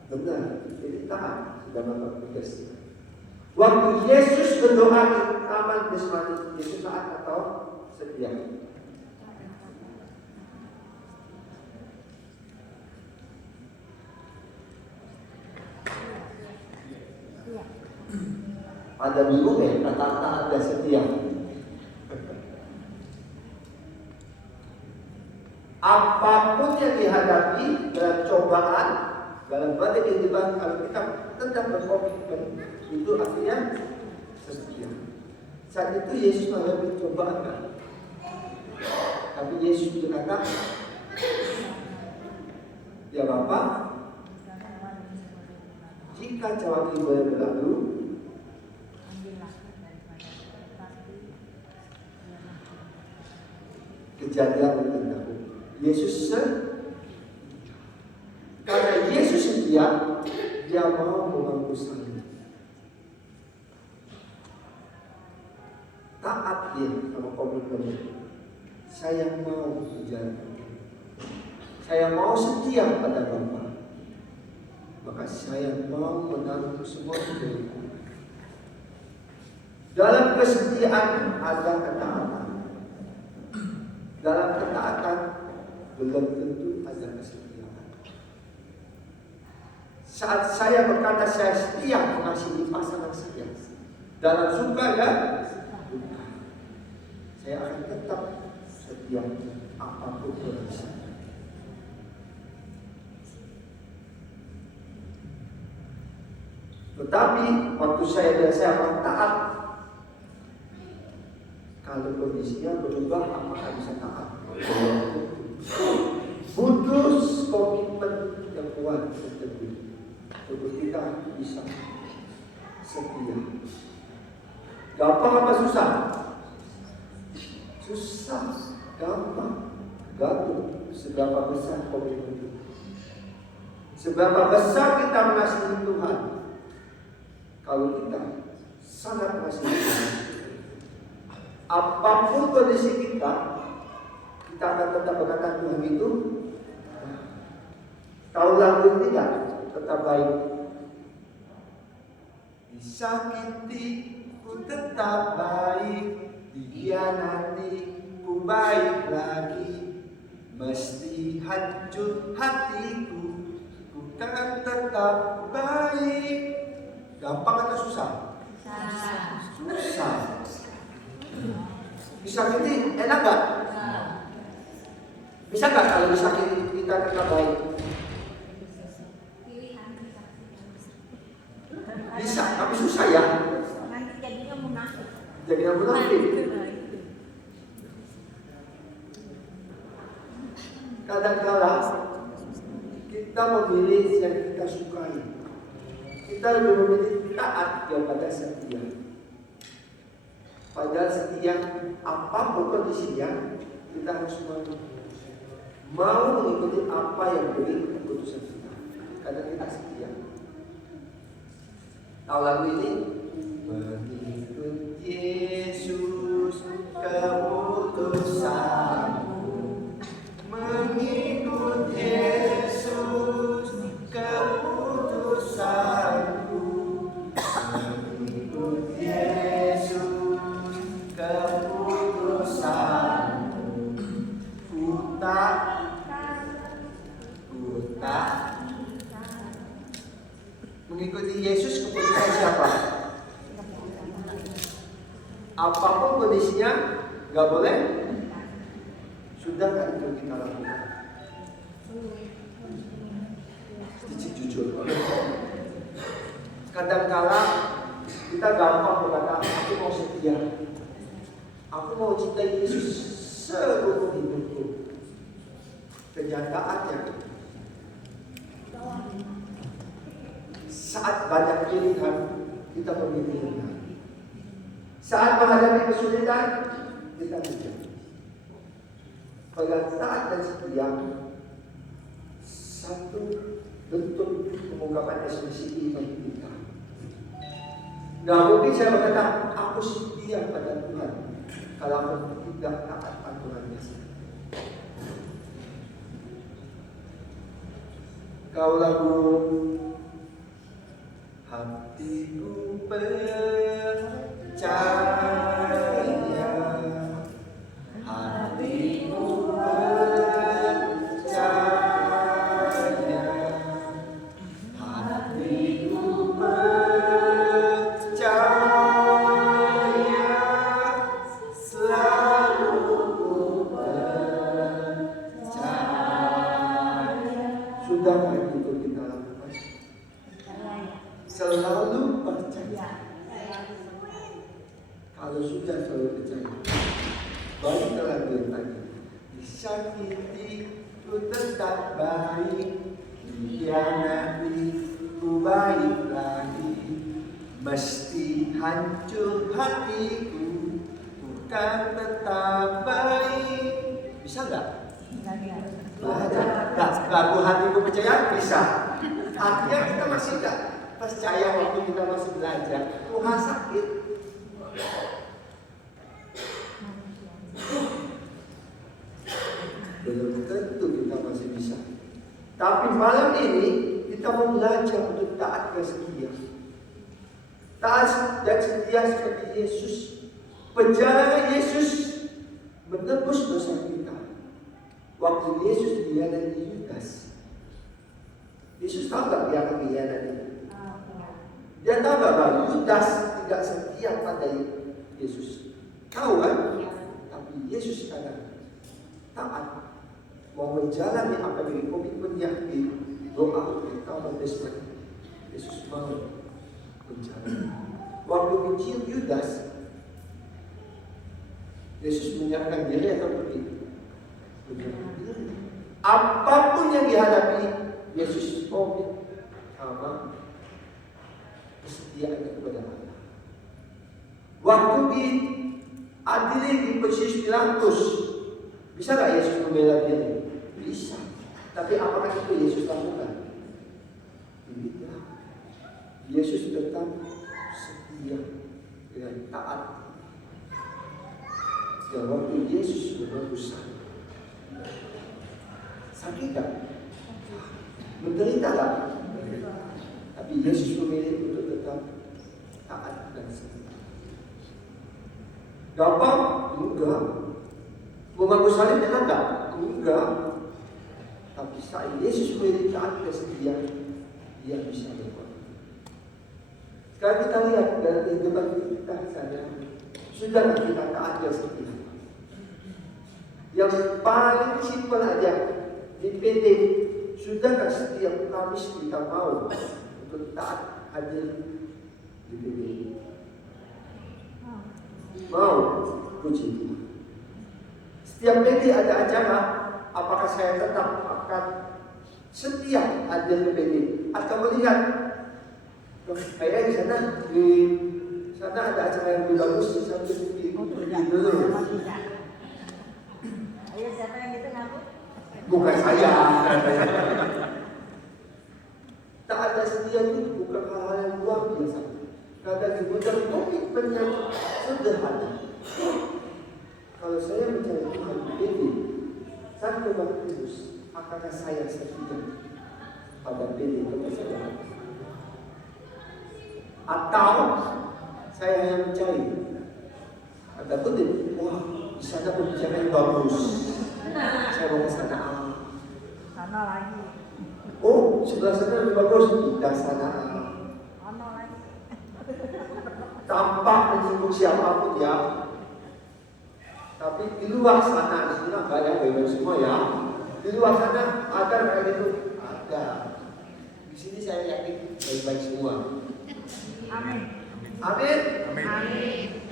Benar, jadi taat sudah melakukan tugasnya. Waktu Yesus berdoa di Taman Getsemani, Yesus taat atau setia? Ada bingung ya kata taat dan setia. Apapun yang dihadapi dalam cobaan, dalam badai kehidupan, kalau kita tetap berkomitmen, itu artinya setia. Saat itu Yesus menghadapi cobaan kan? Tapi Yesus berkata, ya Bapa, jika cawan ini boleh berlalu, kejadian tentang Yesus karena Yesus setia, dia mau membantu saya. Taat dia sama komitmen. Saya mau menjalankan. Saya mau setia pada Bapa. Maka saya mau menanggung semua hidupku. Dalam kesetiaan ada ketaatan. Dalam ketaatan belum tentu ada kesetiaan. Saat saya berkata saya setia mengasihi pasangan saya, dalam suka ya duka, saya akan tetap setia apapun kondisi. Tetapi waktu saya biasa taat, kalau kondisinya berubah, apakah bisa taat? Butuh komitmen yang kuat untuk kita bisa setia. Gampang apa susah? Susah, gampang, gantung. Seberapa besar komitmen itu? Seberapa besar kita mengasihi Tuhan? Kalau kita sangat mengasihi Tuhan, apapun kondisi kita akan tetap berkata Tuhan itu. Tahu lagu ini nggak? Tetap baik. Disakiti ku tetap baik, dihianati ku baik lagi, mesti hancur hatiku, ku kan tetap baik. Gampang atau susah? Susah. Disakiti enak gak? Bisa gak kalau disakiti kita tetap baik? Bisa, tapi susah ya. Nanti jadinya munafik. Jadinya munafik. Kadang-kala kita memilih yang kita sukai. Kita lebih memilih taat daripada setia. Padahal setia apapun kondisinya, kita harus mau mengikuti apa yang menjadi keputusan kita. Karena kita setia. Tahu lagu ini? Mengikut Yesus keputusanku, mengikut Yesus keputusanku, mengikut Yesus keputusanku, ku tak mengikuti Yesus. Keputusan siapa? Apapun kondisinya, gak boleh. Sudah kan itu kita lakukan. Sedikit jujur. Kadang-kala kita gampang berkata, aku mau setia, aku mau cintai Yesus seluruh hidupku. Kenyataannya, saat banyak pilihan, kita memilih pilihan. Saat menghadapi kesulitan, kita menjadi. Pada taat dan setia, satu bentuk pengungkapan esensi iman kita. Gak mungkin saya berkata, aku setia pada Tuhan kalau aku tidak taat aturannya. Kau lagu hatiku percaya, hatiku percaya, hatiku percaya, selalu percaya. Sudah itu kita lakukan. Selalu percaya. Kalau sudah selalu percaya, baik lagi yang tadi. Disakiti ku tetap baik, dihianati ku baik lagi, mesti hancur hatiku, bukan tetap baik. Bisa nggak? Belajar. Lagu hatiku percaya bisa. Artinya kita masih nggak percaya waktu kita masih belajar. Tuhan sakit. Belum tentu kita masih bisa. Tapi malam ini kita mau belajar untuk taat dan setia. Taat dan setia seperti Yesus. Perjalanan Yesus menebus dosa kita. Waktu Yesus dikhianati Yudas. Yesus tahu tak dia akan dikhianati? Dia tahu tak bahwa Yudas tidak setia pada Yesus. Tahu kan? Tapi Yesus kadang taat, mau menjalani apa yang komitmennya di doa kita baptisme. Yesus mau menjalani. Waktu mencium Yudas, Yesus menyerahkan diri atau pergi? Apapun yang dihadapi, Yesus komit sama kesetiaan kepada Allah. Waktu diadili di Pontius Pilatus, bisa nggak Yesus membela diri? Bisa. Tapi apakah itu Yesus lakukan? Tidak. Yesus tetap setia dengan taat. Dan waktu Yesus menebus sakit tak? Menderita tak? Tapi Yesus memilih untuk tetap taat dan setia. Gampang? Enggak. Mengaku salib enak tak? Enggak. Tapi saat Yesus memilih taat dan setia, dia bisa berbuat. Sekarang kita lihat dalam kehidupan kita saja, sudahkah kita taat dan setia? Yang paling simpel aja, DPD, sudahkah setiap Kamis kita mau untuk taat hadir DPD? Mau? Puji Tuhan. Setiap PD ada acara, apakah saya tetap akan setia hadir DPD atau melihat kayak di sana ada acara yang lebih bagus sampai di dulu. Ayo siapa yang gitu ngaku? Bukan saya. Tak ada setia itu bukan hal yang luar biasa. Kadang dibutuhkan komitmen yang sederhana. Kalau saya mencari Tuhan ini, Santo Baptistus, apakah saya setia pada PD kepada saya? Atau saya hanya mencari? Ada kutip, wah di sana pembicaraan yang bagus. Saya mau ke sana. Sana lagi. Oh, sebelah sana lebih bagus. Kita sana. Sana lagi. Tampak menyinggung siapapun ya. Tapi di luar sana, di sini banyak baik-baik semua ya. Di luar sana ada kayak itu, ada. Di sini saya yakin baik-baik semua. Amin. Amin. Amin.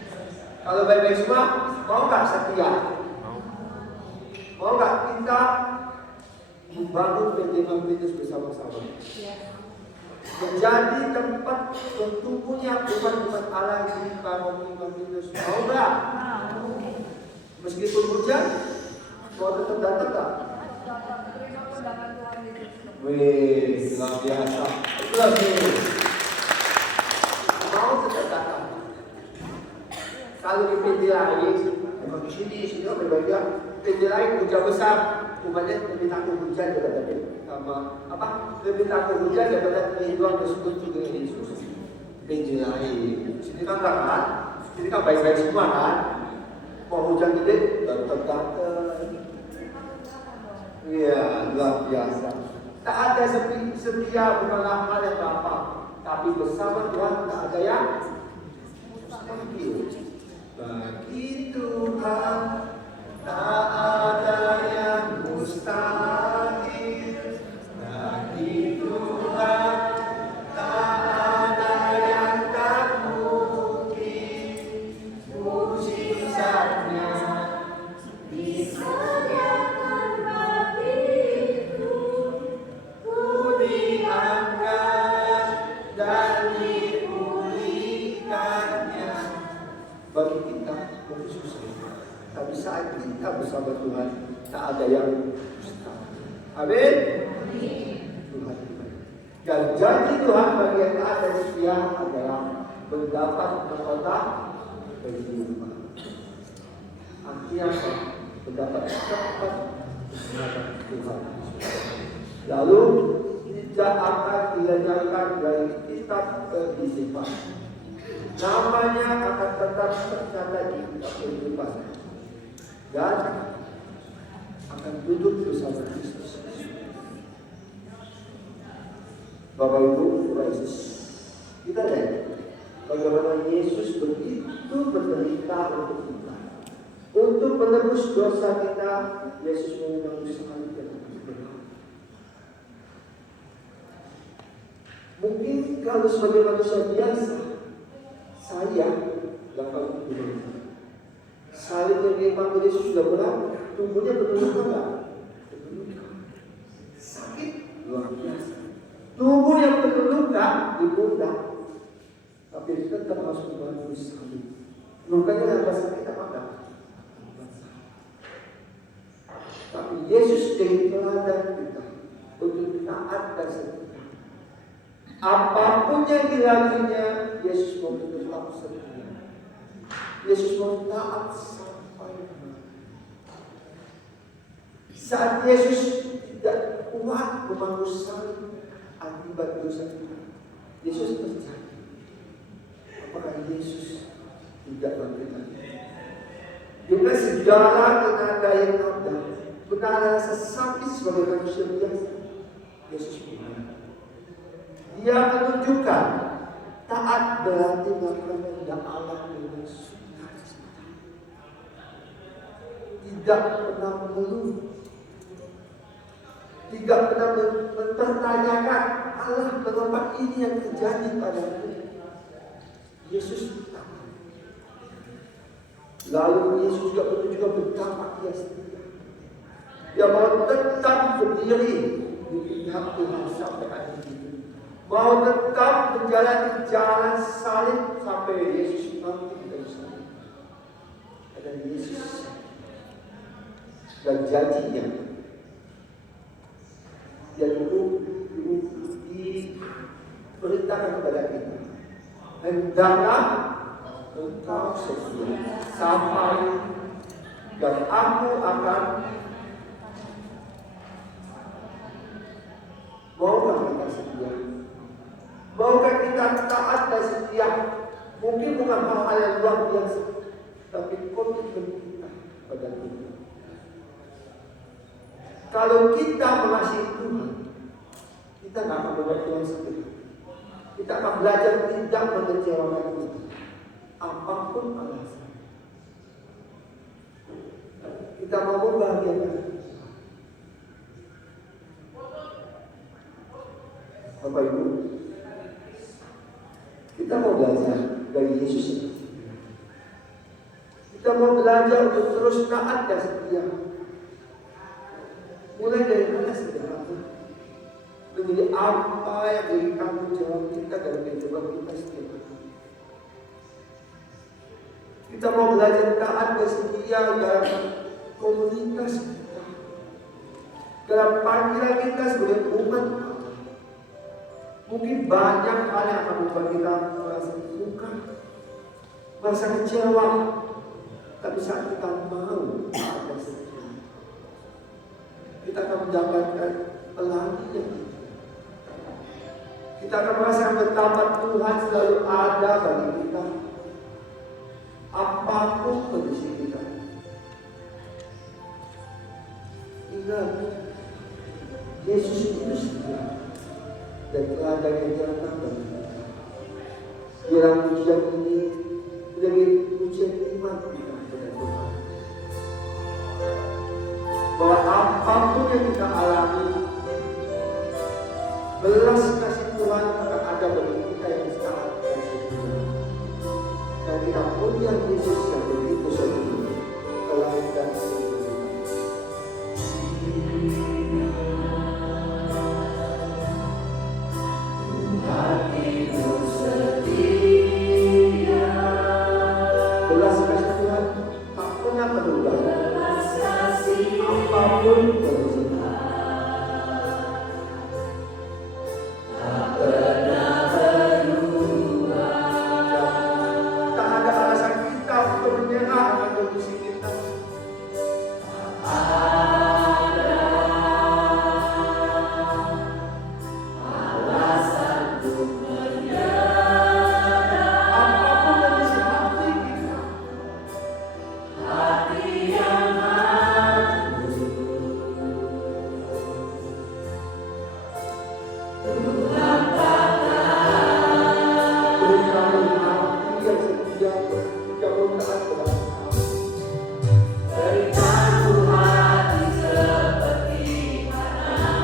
Kalau baik-baik semua, mau nggak setia? Mau nggak kita membangun Baptistus bersama-sama? Menjadi tempat bertumbuhnya umat-umat Allah di Paroki Baptistus. Mau nggak? Meskipun hujan, mau tetap datang tak? Terima undangan Tuhan Yesus. Wih, luar biasa. Itulah sih. Mau tetap datang. Kalau di PD lain, memang di sini berbeda. PD lain hujan besar, umatnya lebih takut hujan daripada sama apa? Lebih takut hujan daripada kehidupan bersekutu dengan Yesus. PD lain, sini kan kan? Sini kan baik-baik semua kan? Mau hujan gede, tetap datang. Iya, luar biasa. Tak ada setia bukanlah hal yang gampang, tapi bersama Tuhan tak ada yang mustahil. Bagi Tuhan tak ada yang mustahil. Bagi Tuhan tak ada yang tak mungkin. Mujizatnya disediakan bagiku, ku diangkat dan dipulihkannya. Bagi kita mungkin susah, tapi saat kita bersama Tuhan tak ada yang mustahil. Amin. Tuhan. Dan janji Tuhan bagi yang taat dan setia adalah mendapat mahkota kehidupan. Artinya apa? Mendapat tempat bersama Tuhan. Lalu tidak akan dilenyapkan dari kitab kehidupan. Namanya akan tetap tercatat di kitab kehidupan dan akan duduk bersama Kristus. Bapak Ibu, Yesus, kita lihat bagaimana Yesus begitu menderita untuk kita, untuk menebus dosa kita. Yesus menanggung salib dan berdoa. Mungkin kalau sebagai manusia biasa, saya dapat tubuh. Salib yang dipanggil Yesus sudah berat, tubuhnya betul-betul enggak? Sakit luar biasa. Tubuh yang penuh luka di pundak, tapi tetap harus membantu salib. Lukanya nggak sakit apa? Tapi Yesus jadi teladan kita untuk taat dan setia. Apapun yang dilakukannya, Yesus mau tetap setia. Yesus mau taat sampai mati. Saat Yesus tidak kuat memangku salib akibat dosa kita. Yesus terjadi. Apakah Yesus tidak memberikan? Dengan segala tenaga yang ada, benar rasa sakit sebagai manusia biasa, Yesus benar. Dia menunjukkan taat berarti melakukan kehendak Allah dengan sukacita. Tidak pernah mengeluh, tidak pernah mempertanyakan Allah mengapa ini yang terjadi padaku. Yesus taat. Lalu Yesus juga menunjukkan betapa dia setia. Dia mau tetap berdiri di pihak Tuhan sampai akhir hidup. Mau tetap menjalani jalan salib sampai Yesus mati dari salib. Dan Yesus dan janjinya yang diperintahkan kepada kita, hendaklah engkau setia sampai dan aku akan. Maukah kita setia? Maukah kita taat dan setia? Mungkin bukan hal-hal yang luar biasa, tapi komitmen kita pada Tuhan. Kalau kita mengasihi Tuhan, kita tidak akan membuat Tuhan sedih. Kita akan belajar tidak mengecewakan Tuhan, apapun alasan. Kita mau membahagiakan Bapak Ibu, kita mau belajar dari Yesus ini. Kita mau belajar untuk terus taat dan setia. Mulai dari mana sederhana, menjadi apa yang menjadi tanggung jawab kita dalam kehidupan kita setiap hari. Kita mau belajar taat dan setia dalam komunitas kita, dalam panggilan kita sebagai umat Allah. Mungkin banyak hal yang akan membuat kita merasa terluka, merasa kecewa, tapi saat kita mau taat dan setia, kita akan mendapatkan pelarian. Kita akan merasakan betapa Tuhan selalu ada bagi kita, apapun kondisi kita. Ingat, Yesus itu setia dan telah ada yang dilakukan bagi kita. Biarlah ujian ini menjadi ujian iman kita kepada Tuhan. Bahwa apapun yang kita alami, belas kasih Tuhan akan ada bagi kita yang sangat setia. Dan kita punya Yesus yang begitu setia, teladan setia. Belas kasih Tuhan tak pernah berubah. Apapun kondisi. Tak ada alasan kita untuk menyerah dengan kondisi kita. Apapun kondisi hati kita. Beri kami hati yang setia, yang taat kepada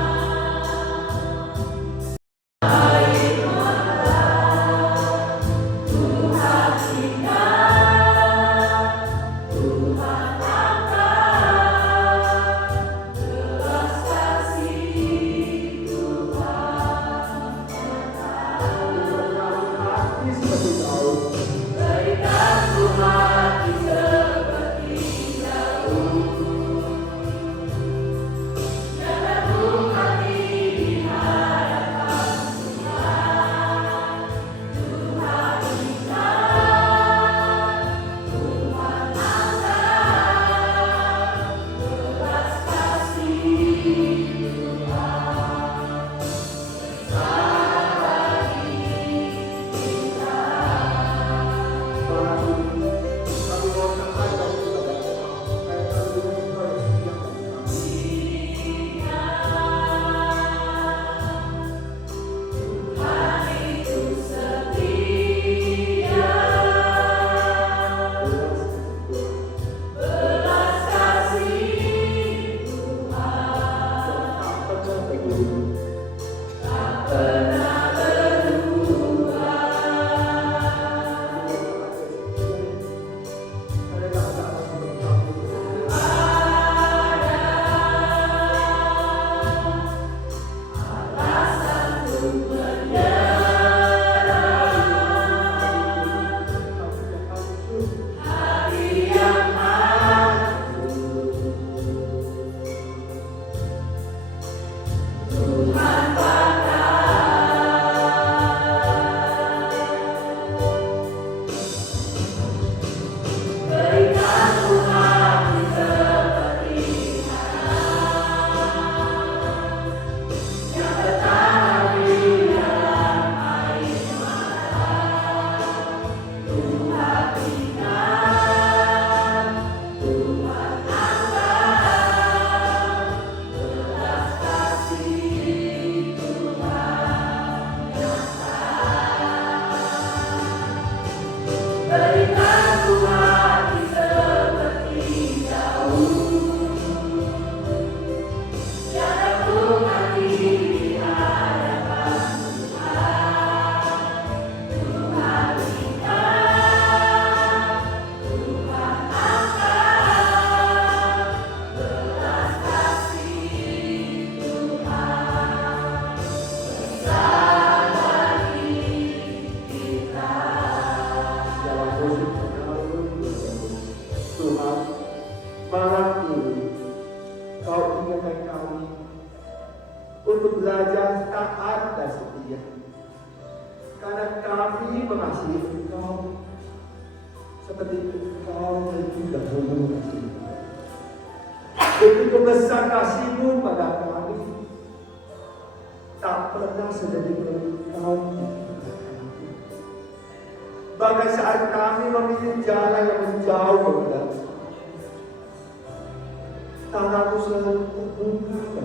Kau. Hati seperti Kau. untuk belajar taat dan setia. Karena kami mengasihi Engkau seperti Engkau lebih dahulu mengasihi kami. Begitu besar kasih-Mu pada kami, tak pernah sedikit Engkau tinggalkan kami. Bahkan saat kami memilih jalan yang menjauh dari tanganmu selalu terbuka.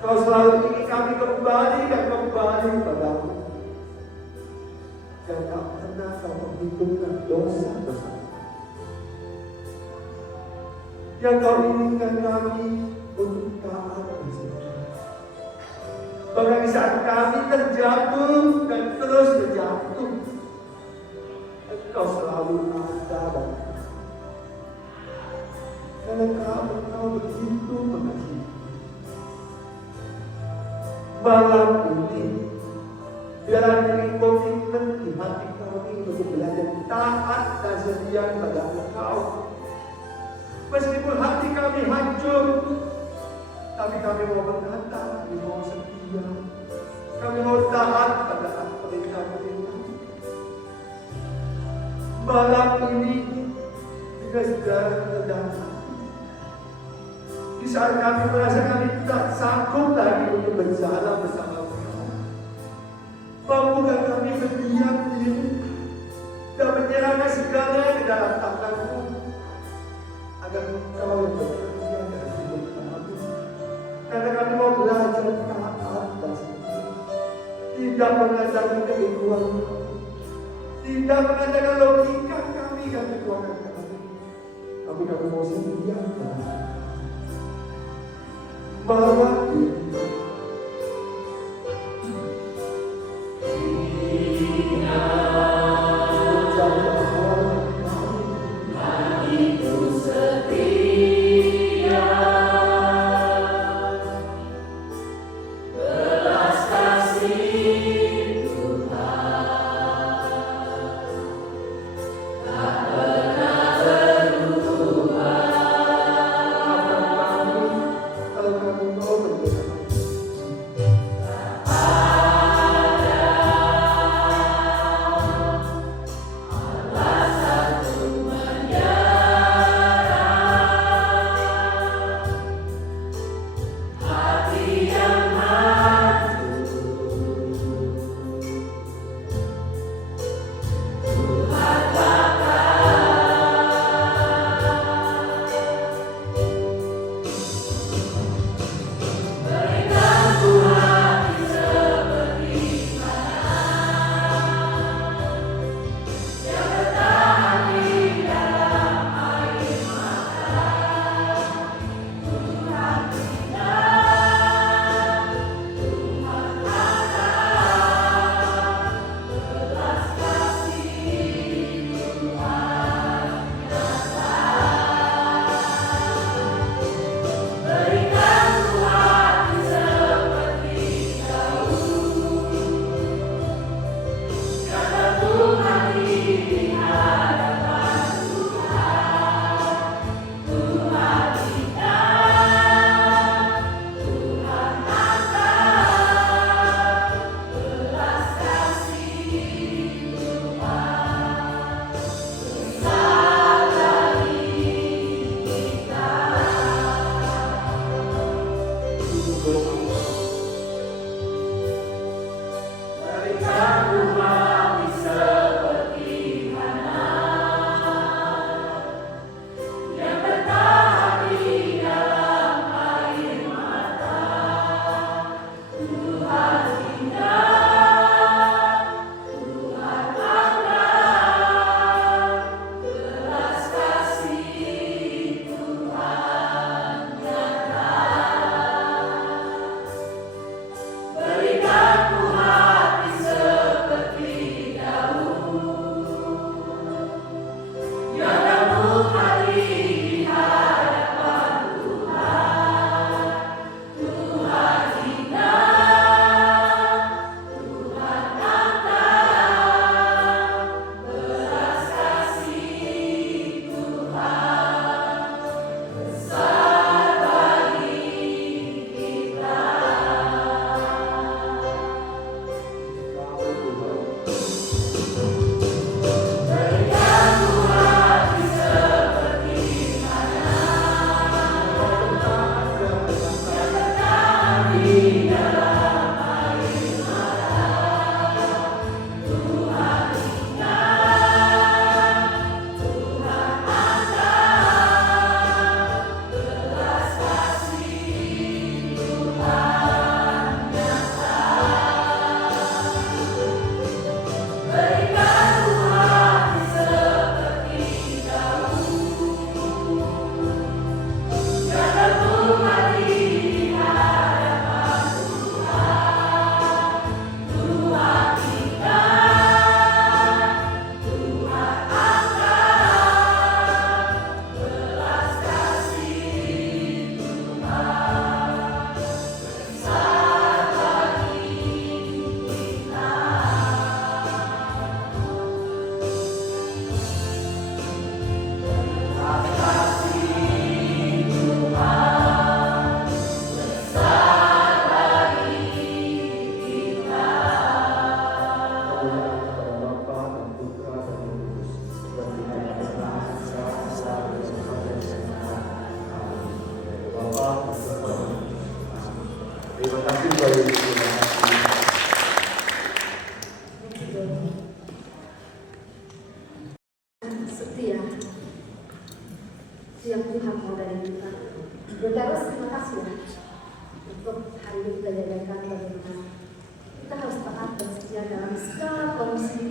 Kau selalu ingin kami kembali dan kembali padamu. Dan tak pernah kau menghitungkan dosa-dosa. Yang kau inginkan kami untuk taat dan setia. Bahkan saat kami terjatuh dan terus terjatuh, Engkau selalu ada dan karena Engkau begitu mengasihi. Malam ini, biarlah diri komitmen di hati kami untuk belajar taat dan setia pada Engkau. Meskipun hati kami hancur, tapi kami mau berkata, kami mau setia, kami mau taat pada perintah-perintah. Malam ini, jika saudara terdatang, di saat kami merasa kami tak sanggup lagi untuk berjalan bersama Engkau, mampukah kami berdiam diri dan menyerahkan segala ke dalam tangan-Mu, agar Engkau yang bekerja dalam hidup kami. Karena kami mau belajar taat dan setia, tidak mengandalkan keegoan kami, tidak mengandalkan logika kami dan kekuatan kami, tapi kami mau setia pada malam ini.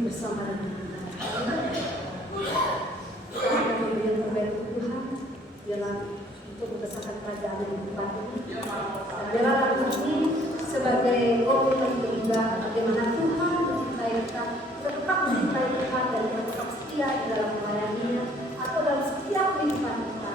bersama dengan kita. Kita akan memberi yang terbaik untuk Tuhan, biarlah untuk membesarkan kerajaan yang di tempat ini. Dan biarlah kami sebagai komunitas juga bagaimana Tuhan mencintai kita tetap mencintai Tuhan dan kita tetap setia di dalam melayaninya atau dalam setiap kehidupan kita.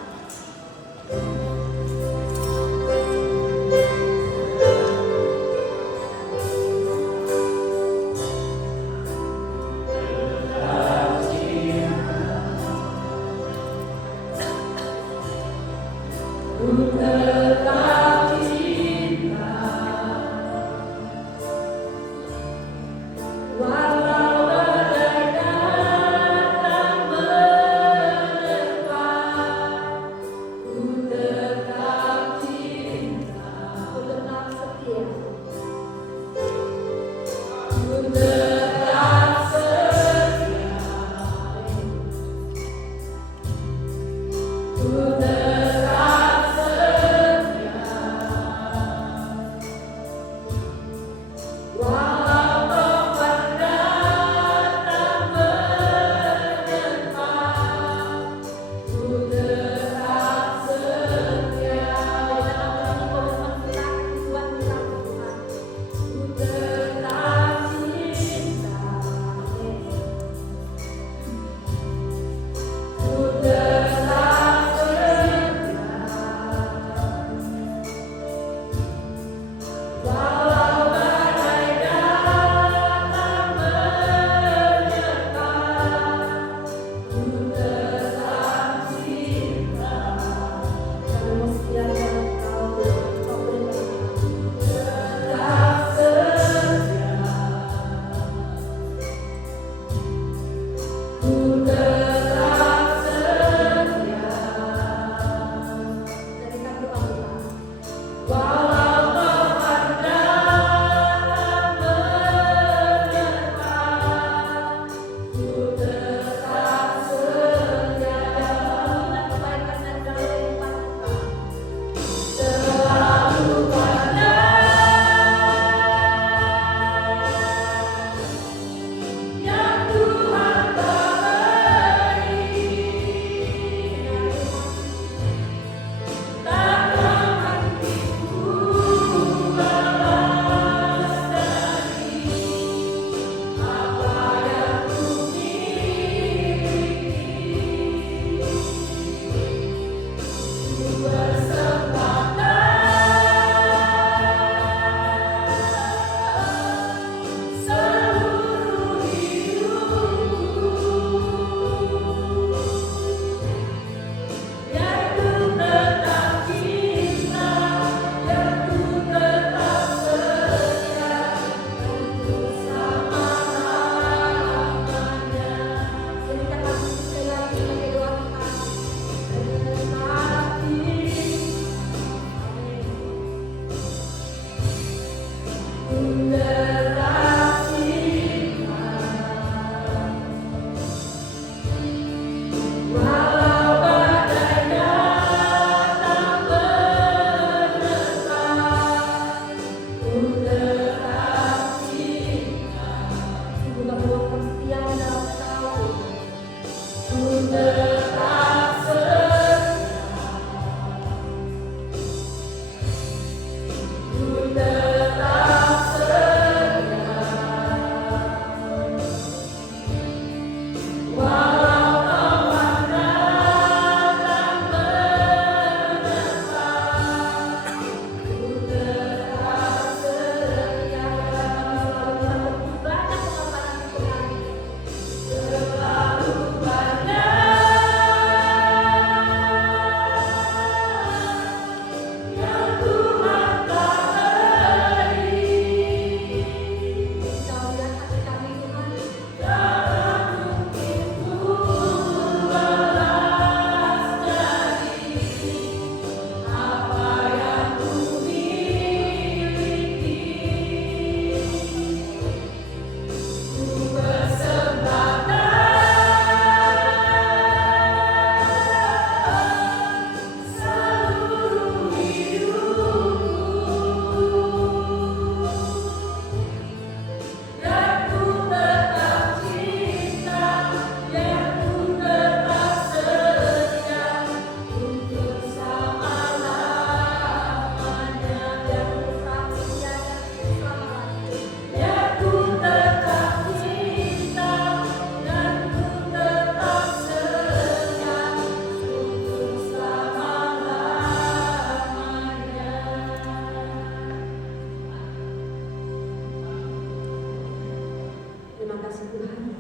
kasih Tuhan,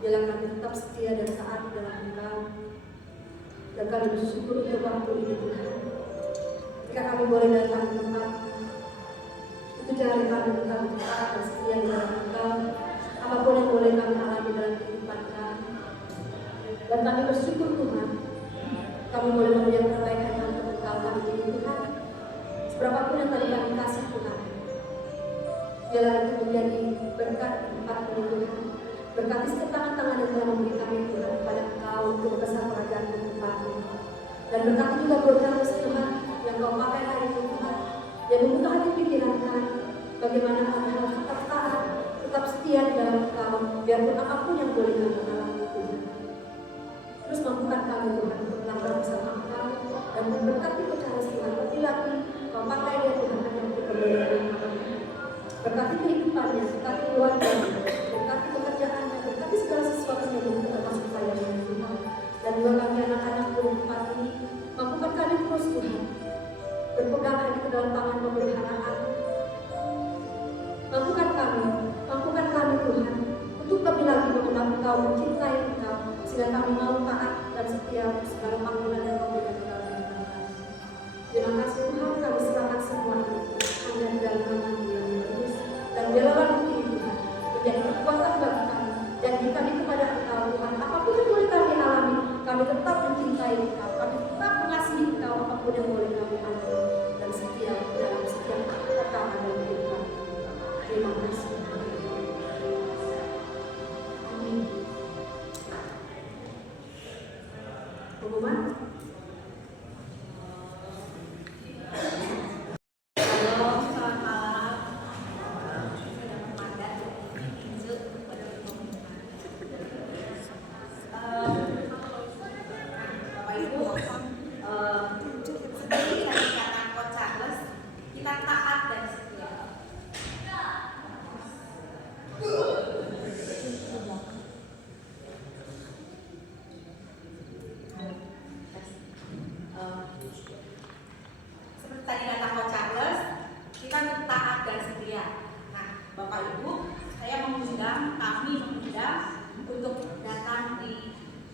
biarlah kami tetap setia dan taat dalam Engkau. Dan kami bersyukur untuk waktu ini Tuhan. Jika kami boleh datang ke tempat, itu jangan kami tetap taat dan setia dalam Engkau. Apapun yang boleh kami alami dalam kehidupan kami. Dan kami bersyukur Tuhan, kami boleh memberi yang terbaik hanya untuk Engkau kami ini Tuhan. Seberapapun yang tadi kami kasih Tuhan, biarlah itu menjadi berkat di tempat ini Tuhan. Berkati setiap tangan-tangan yang telah memberi kami Tuhan kepada Engkau untuk besar kerajaan di tempat ini. Dan berkati juga Bordamus Tuhan yang Kau pakai hari ini Tuhan, yang membuka hati pikiran kami bagaimana kami harus tetap taat, tetap setia di dalam Engkau, biarpun apapun yang boleh kami alami Tuhan. Terus mampukan kami Tuhan untuk melangkah bersama Engkau dan memberkati Bordamus Tuhan lebih lagi. Kau pakai dia Tuhan hanya untuk kemuliaan nama-Mu. Berkati kehidupannya, berkati keluarganya, berkati pekerjaannya, berkati segala sesuatunya untuk termasuk saya dengan Tuhan. Dan juga kami anak-anak di tempat ini, mampukan kami terus Tuhan berpegang hanya ke dalam tangan pemeliharaan. Mampukan kami Tuhan untuk lebih lagi mengenal Engkau, mencintai Engkau, sehingga kami mau taat dan setia untuk segala panggilan yang Kau berikan kepada kami. Terima kasih Tuhan, kami serahkan semua ini hanya di dalam nama-Mu yang bagus. Dan biarlah bukti ini Tuhan menjadi kekuatan bagi kami. Janji kami kepada Engkau Tuhan, apapun yang boleh kami alami, kami tetap mencintai Engkau, kami tetap mengasihi Engkau apapun yang boleh kami alami, dan setia dalam setiap perkara dan kehidupan. Terima kasih. Amin. Pengumuman.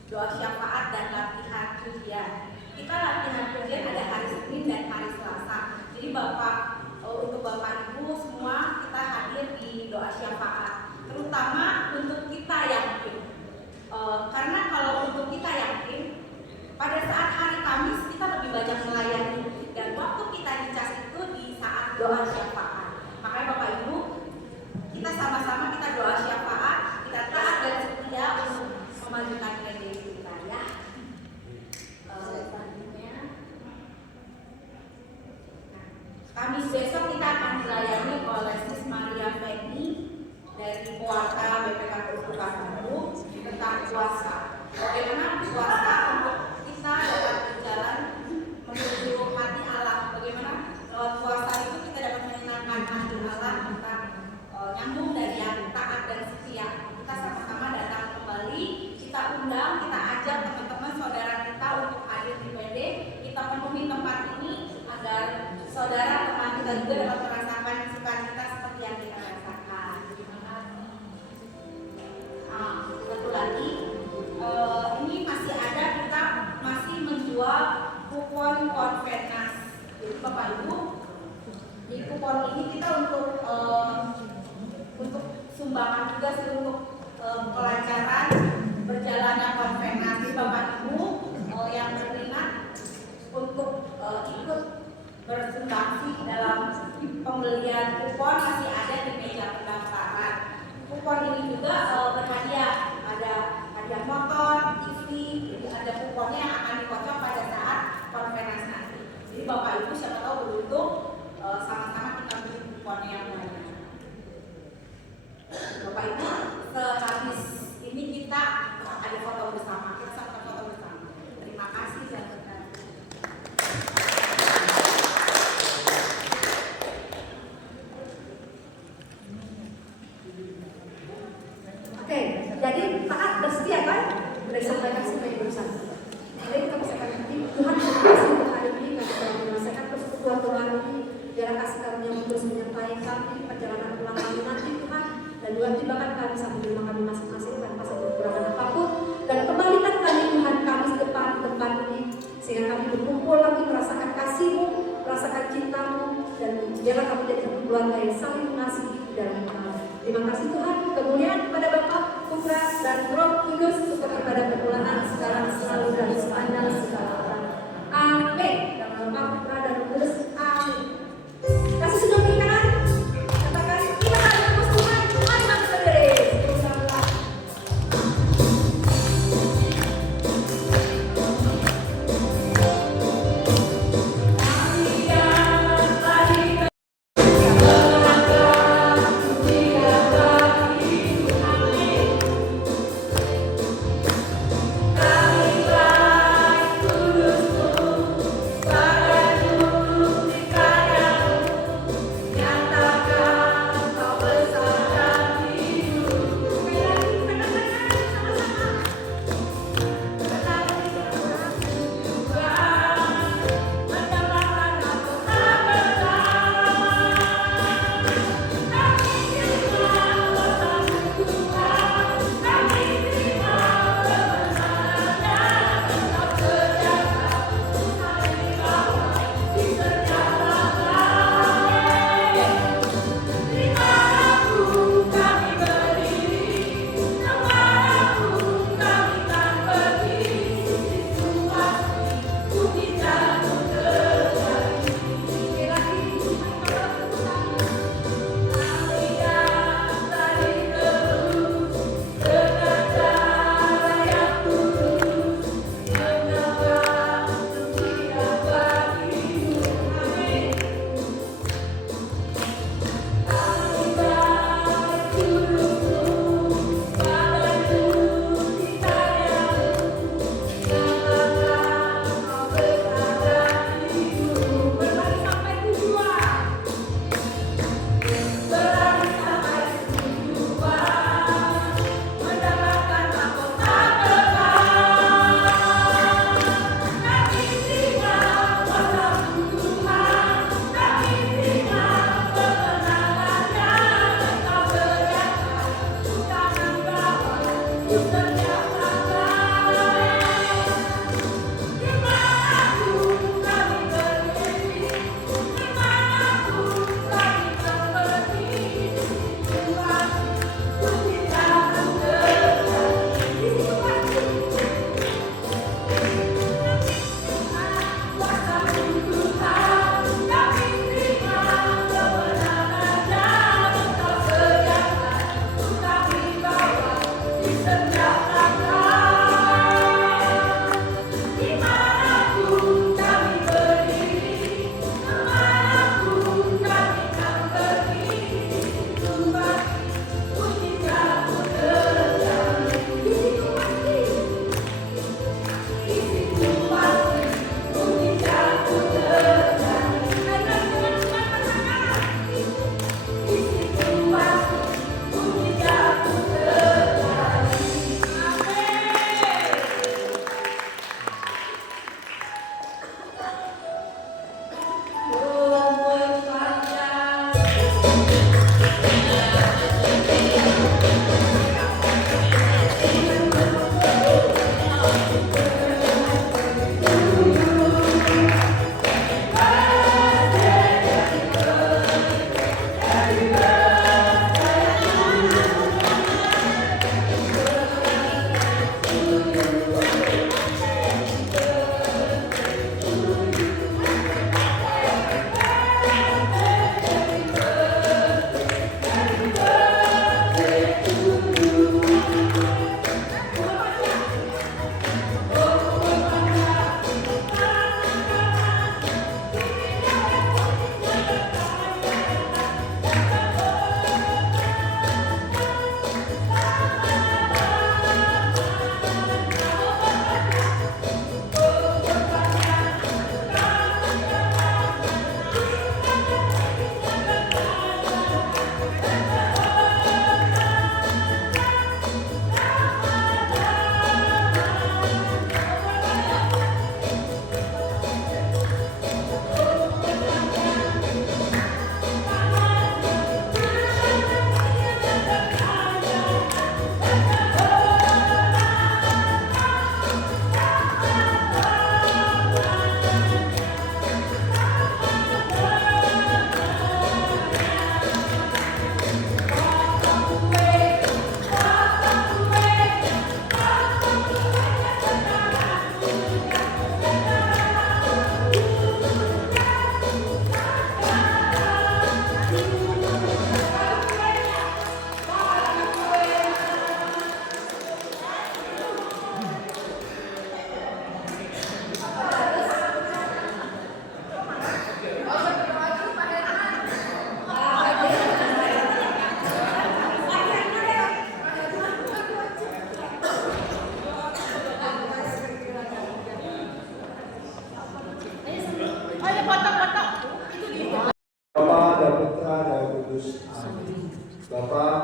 Doa syafaat dan latihan pujian. Kita latihan pujian ada hari Senin dan hari Selasa. Jadi untuk Bapak Ibu semua kita hadir di doa syafaat. Terutama untuk kita yakin. Karena kalau untuk kita yakin, pada saat hari Kamis kita lebih banyak melayani. Dan waktu kita dicas itu di saat doa syafaat. Makanya Bapak Ibu, kita sama-sama kita doa syafaat, kita taat dan setia untuk memajukan gereja kita ya. Selanjutnya, Kamis besok kita akan dilayani oleh Sis Maria Feni dari Puarta BPK Keuskupan Bandung tentang puasa. Bagaimana puasa untuk kita dapat berjalan menuju hati Allah. Bagaimana puasa itu kita dapat menyenangkan hati Allah tentang nyambung dari yang taat dan setia. Kita sama-sama datang kembali. Kita undang, kita ajak teman-teman saudara kita untuk hadir di PD. Kita penuhi tempat ini agar saudara teman kita juga dapat merasakan sukacita seperti yang kita rasakan. Satu lagi, ini masih ada, kita masih menjual kupon Konvenas. Jadi Bapak Ibu, di kupon ini kita untuk sumbangan juga sih untuk kelancaran berjalannya konvenasi. Bapak Ibu yang berminat untuk ikut bersumbangsi dalam pembelian kupon masih ada di meja pendaftaran. Kupon ini juga berhadiah, ada hadiah motor, TV, jadi ada kuponnya yang akan dikocok pada saat konvenasi nanti. Jadi Bapak Ibu siapa tahu beruntung sama-sama kita beli kuponnya yang banyak. Bapak Ibu, sehabis ini kita ada foto bersama. Kita sama foto bersama. Terima kasih dan berkati. Oke, jadi taat dan setia kan? Sudah disampaikan sebagai berusaha. Jadi kita pesankan hati, Tuhan terima kasih untuk hari ini kami telah merasakan persekutuan Tuhan ini. Biarlah kasih karunia terus menyertai kami perjalanan pulang kami nanti Tuhan. Dan juga tibakan kami sampai di rumah kami masing-masing tanpa satu kekurangan apapun, dan kembalikan kami Tuhan Kamis depan tempat ini sehingga kami berkumpul lagi merasakan kasih-Mu, merasakan cinta-Mu, dan biarlah kami jadi satu keluarga yang saling mengasihi di dalam Kau. Terima kasih Tuhan, kemuliaan kepada Bapa, Putra, dan Roh Kudus seperti pada permulaan sekarang selalu dan sepanjang segala abad. Amin. Dalam Bapa, Putra, dan Roh Kudus. Amin. Kasih sudah berikan. Katakan kita akan terus Tuhan. Mari kita berdiri. Bersama. Senjata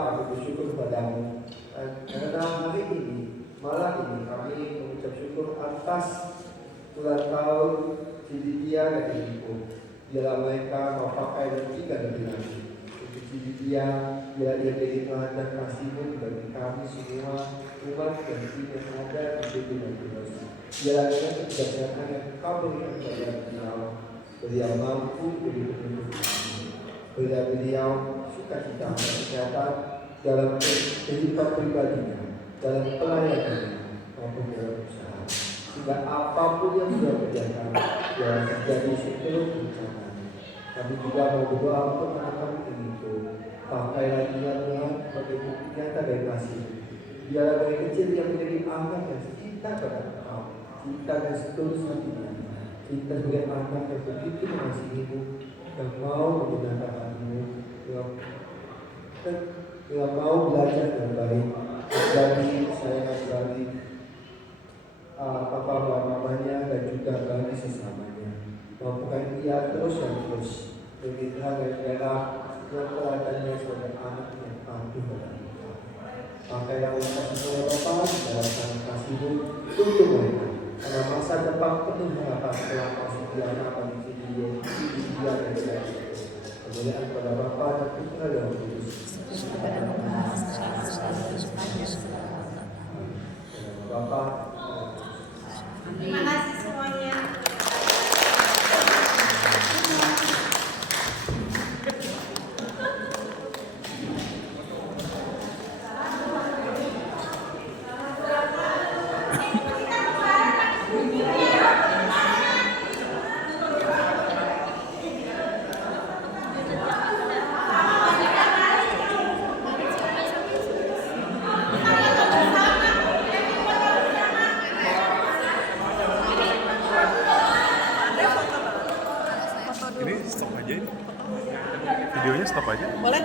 kami bersyukur kepadamu karena hari ini, malam ini kami mengucap syukur atas ulang tahun Cididia dan Ibu. Biarlah mereka memakai dan juga lebih lagi. Untuk Cididia, biar dia jadi Tuhan dan kasih-Mu bagi kami semua umat dan tim yang ada di sini dan di sini. Biarlah dengan kebijaksanaan yang Kau berikan kepada beliau mampu beri petunjuk kami. Beliau sukacita dan kesehatan dalam kehidupan pribadinya, dalam pelayanannya maupun dalam usaha. Sehingga apapun yang dia kerjakan, jangan terjadi seluruh bencana. Kami juga mau berdoa untuk anak-anak itu. Pakailah dia Tuhan sebagai bukti nyata dari kasih. Biarlah dari kecil yang menjadi anak yang cinta kepada Kau, cinta dan setulus hatinya. Cinta sebagai anak yang begitu mengasihi-Mu dan mau menggunakan hati-Mu, yang mau belajar dengan baik. Jadi saya kembali papa mamanya dan juga bagi sesamanya. Mampukan ia terus dan terus bermitra dan rela yang teladannya sebagai anak yang patuh pada kita. Pakailah kita semua Bapa dalam tangan kasih-Mu untuk mereka. Karena masa depan penuh harapan telah Kau sediakan bagi dia dan dia. Kemuliaan kepada Bapa dan Putra dan Roh Kudus. Bapa. Terima kasih semuanya. Ini stop aja ini. Videonya stop aja. Boleh?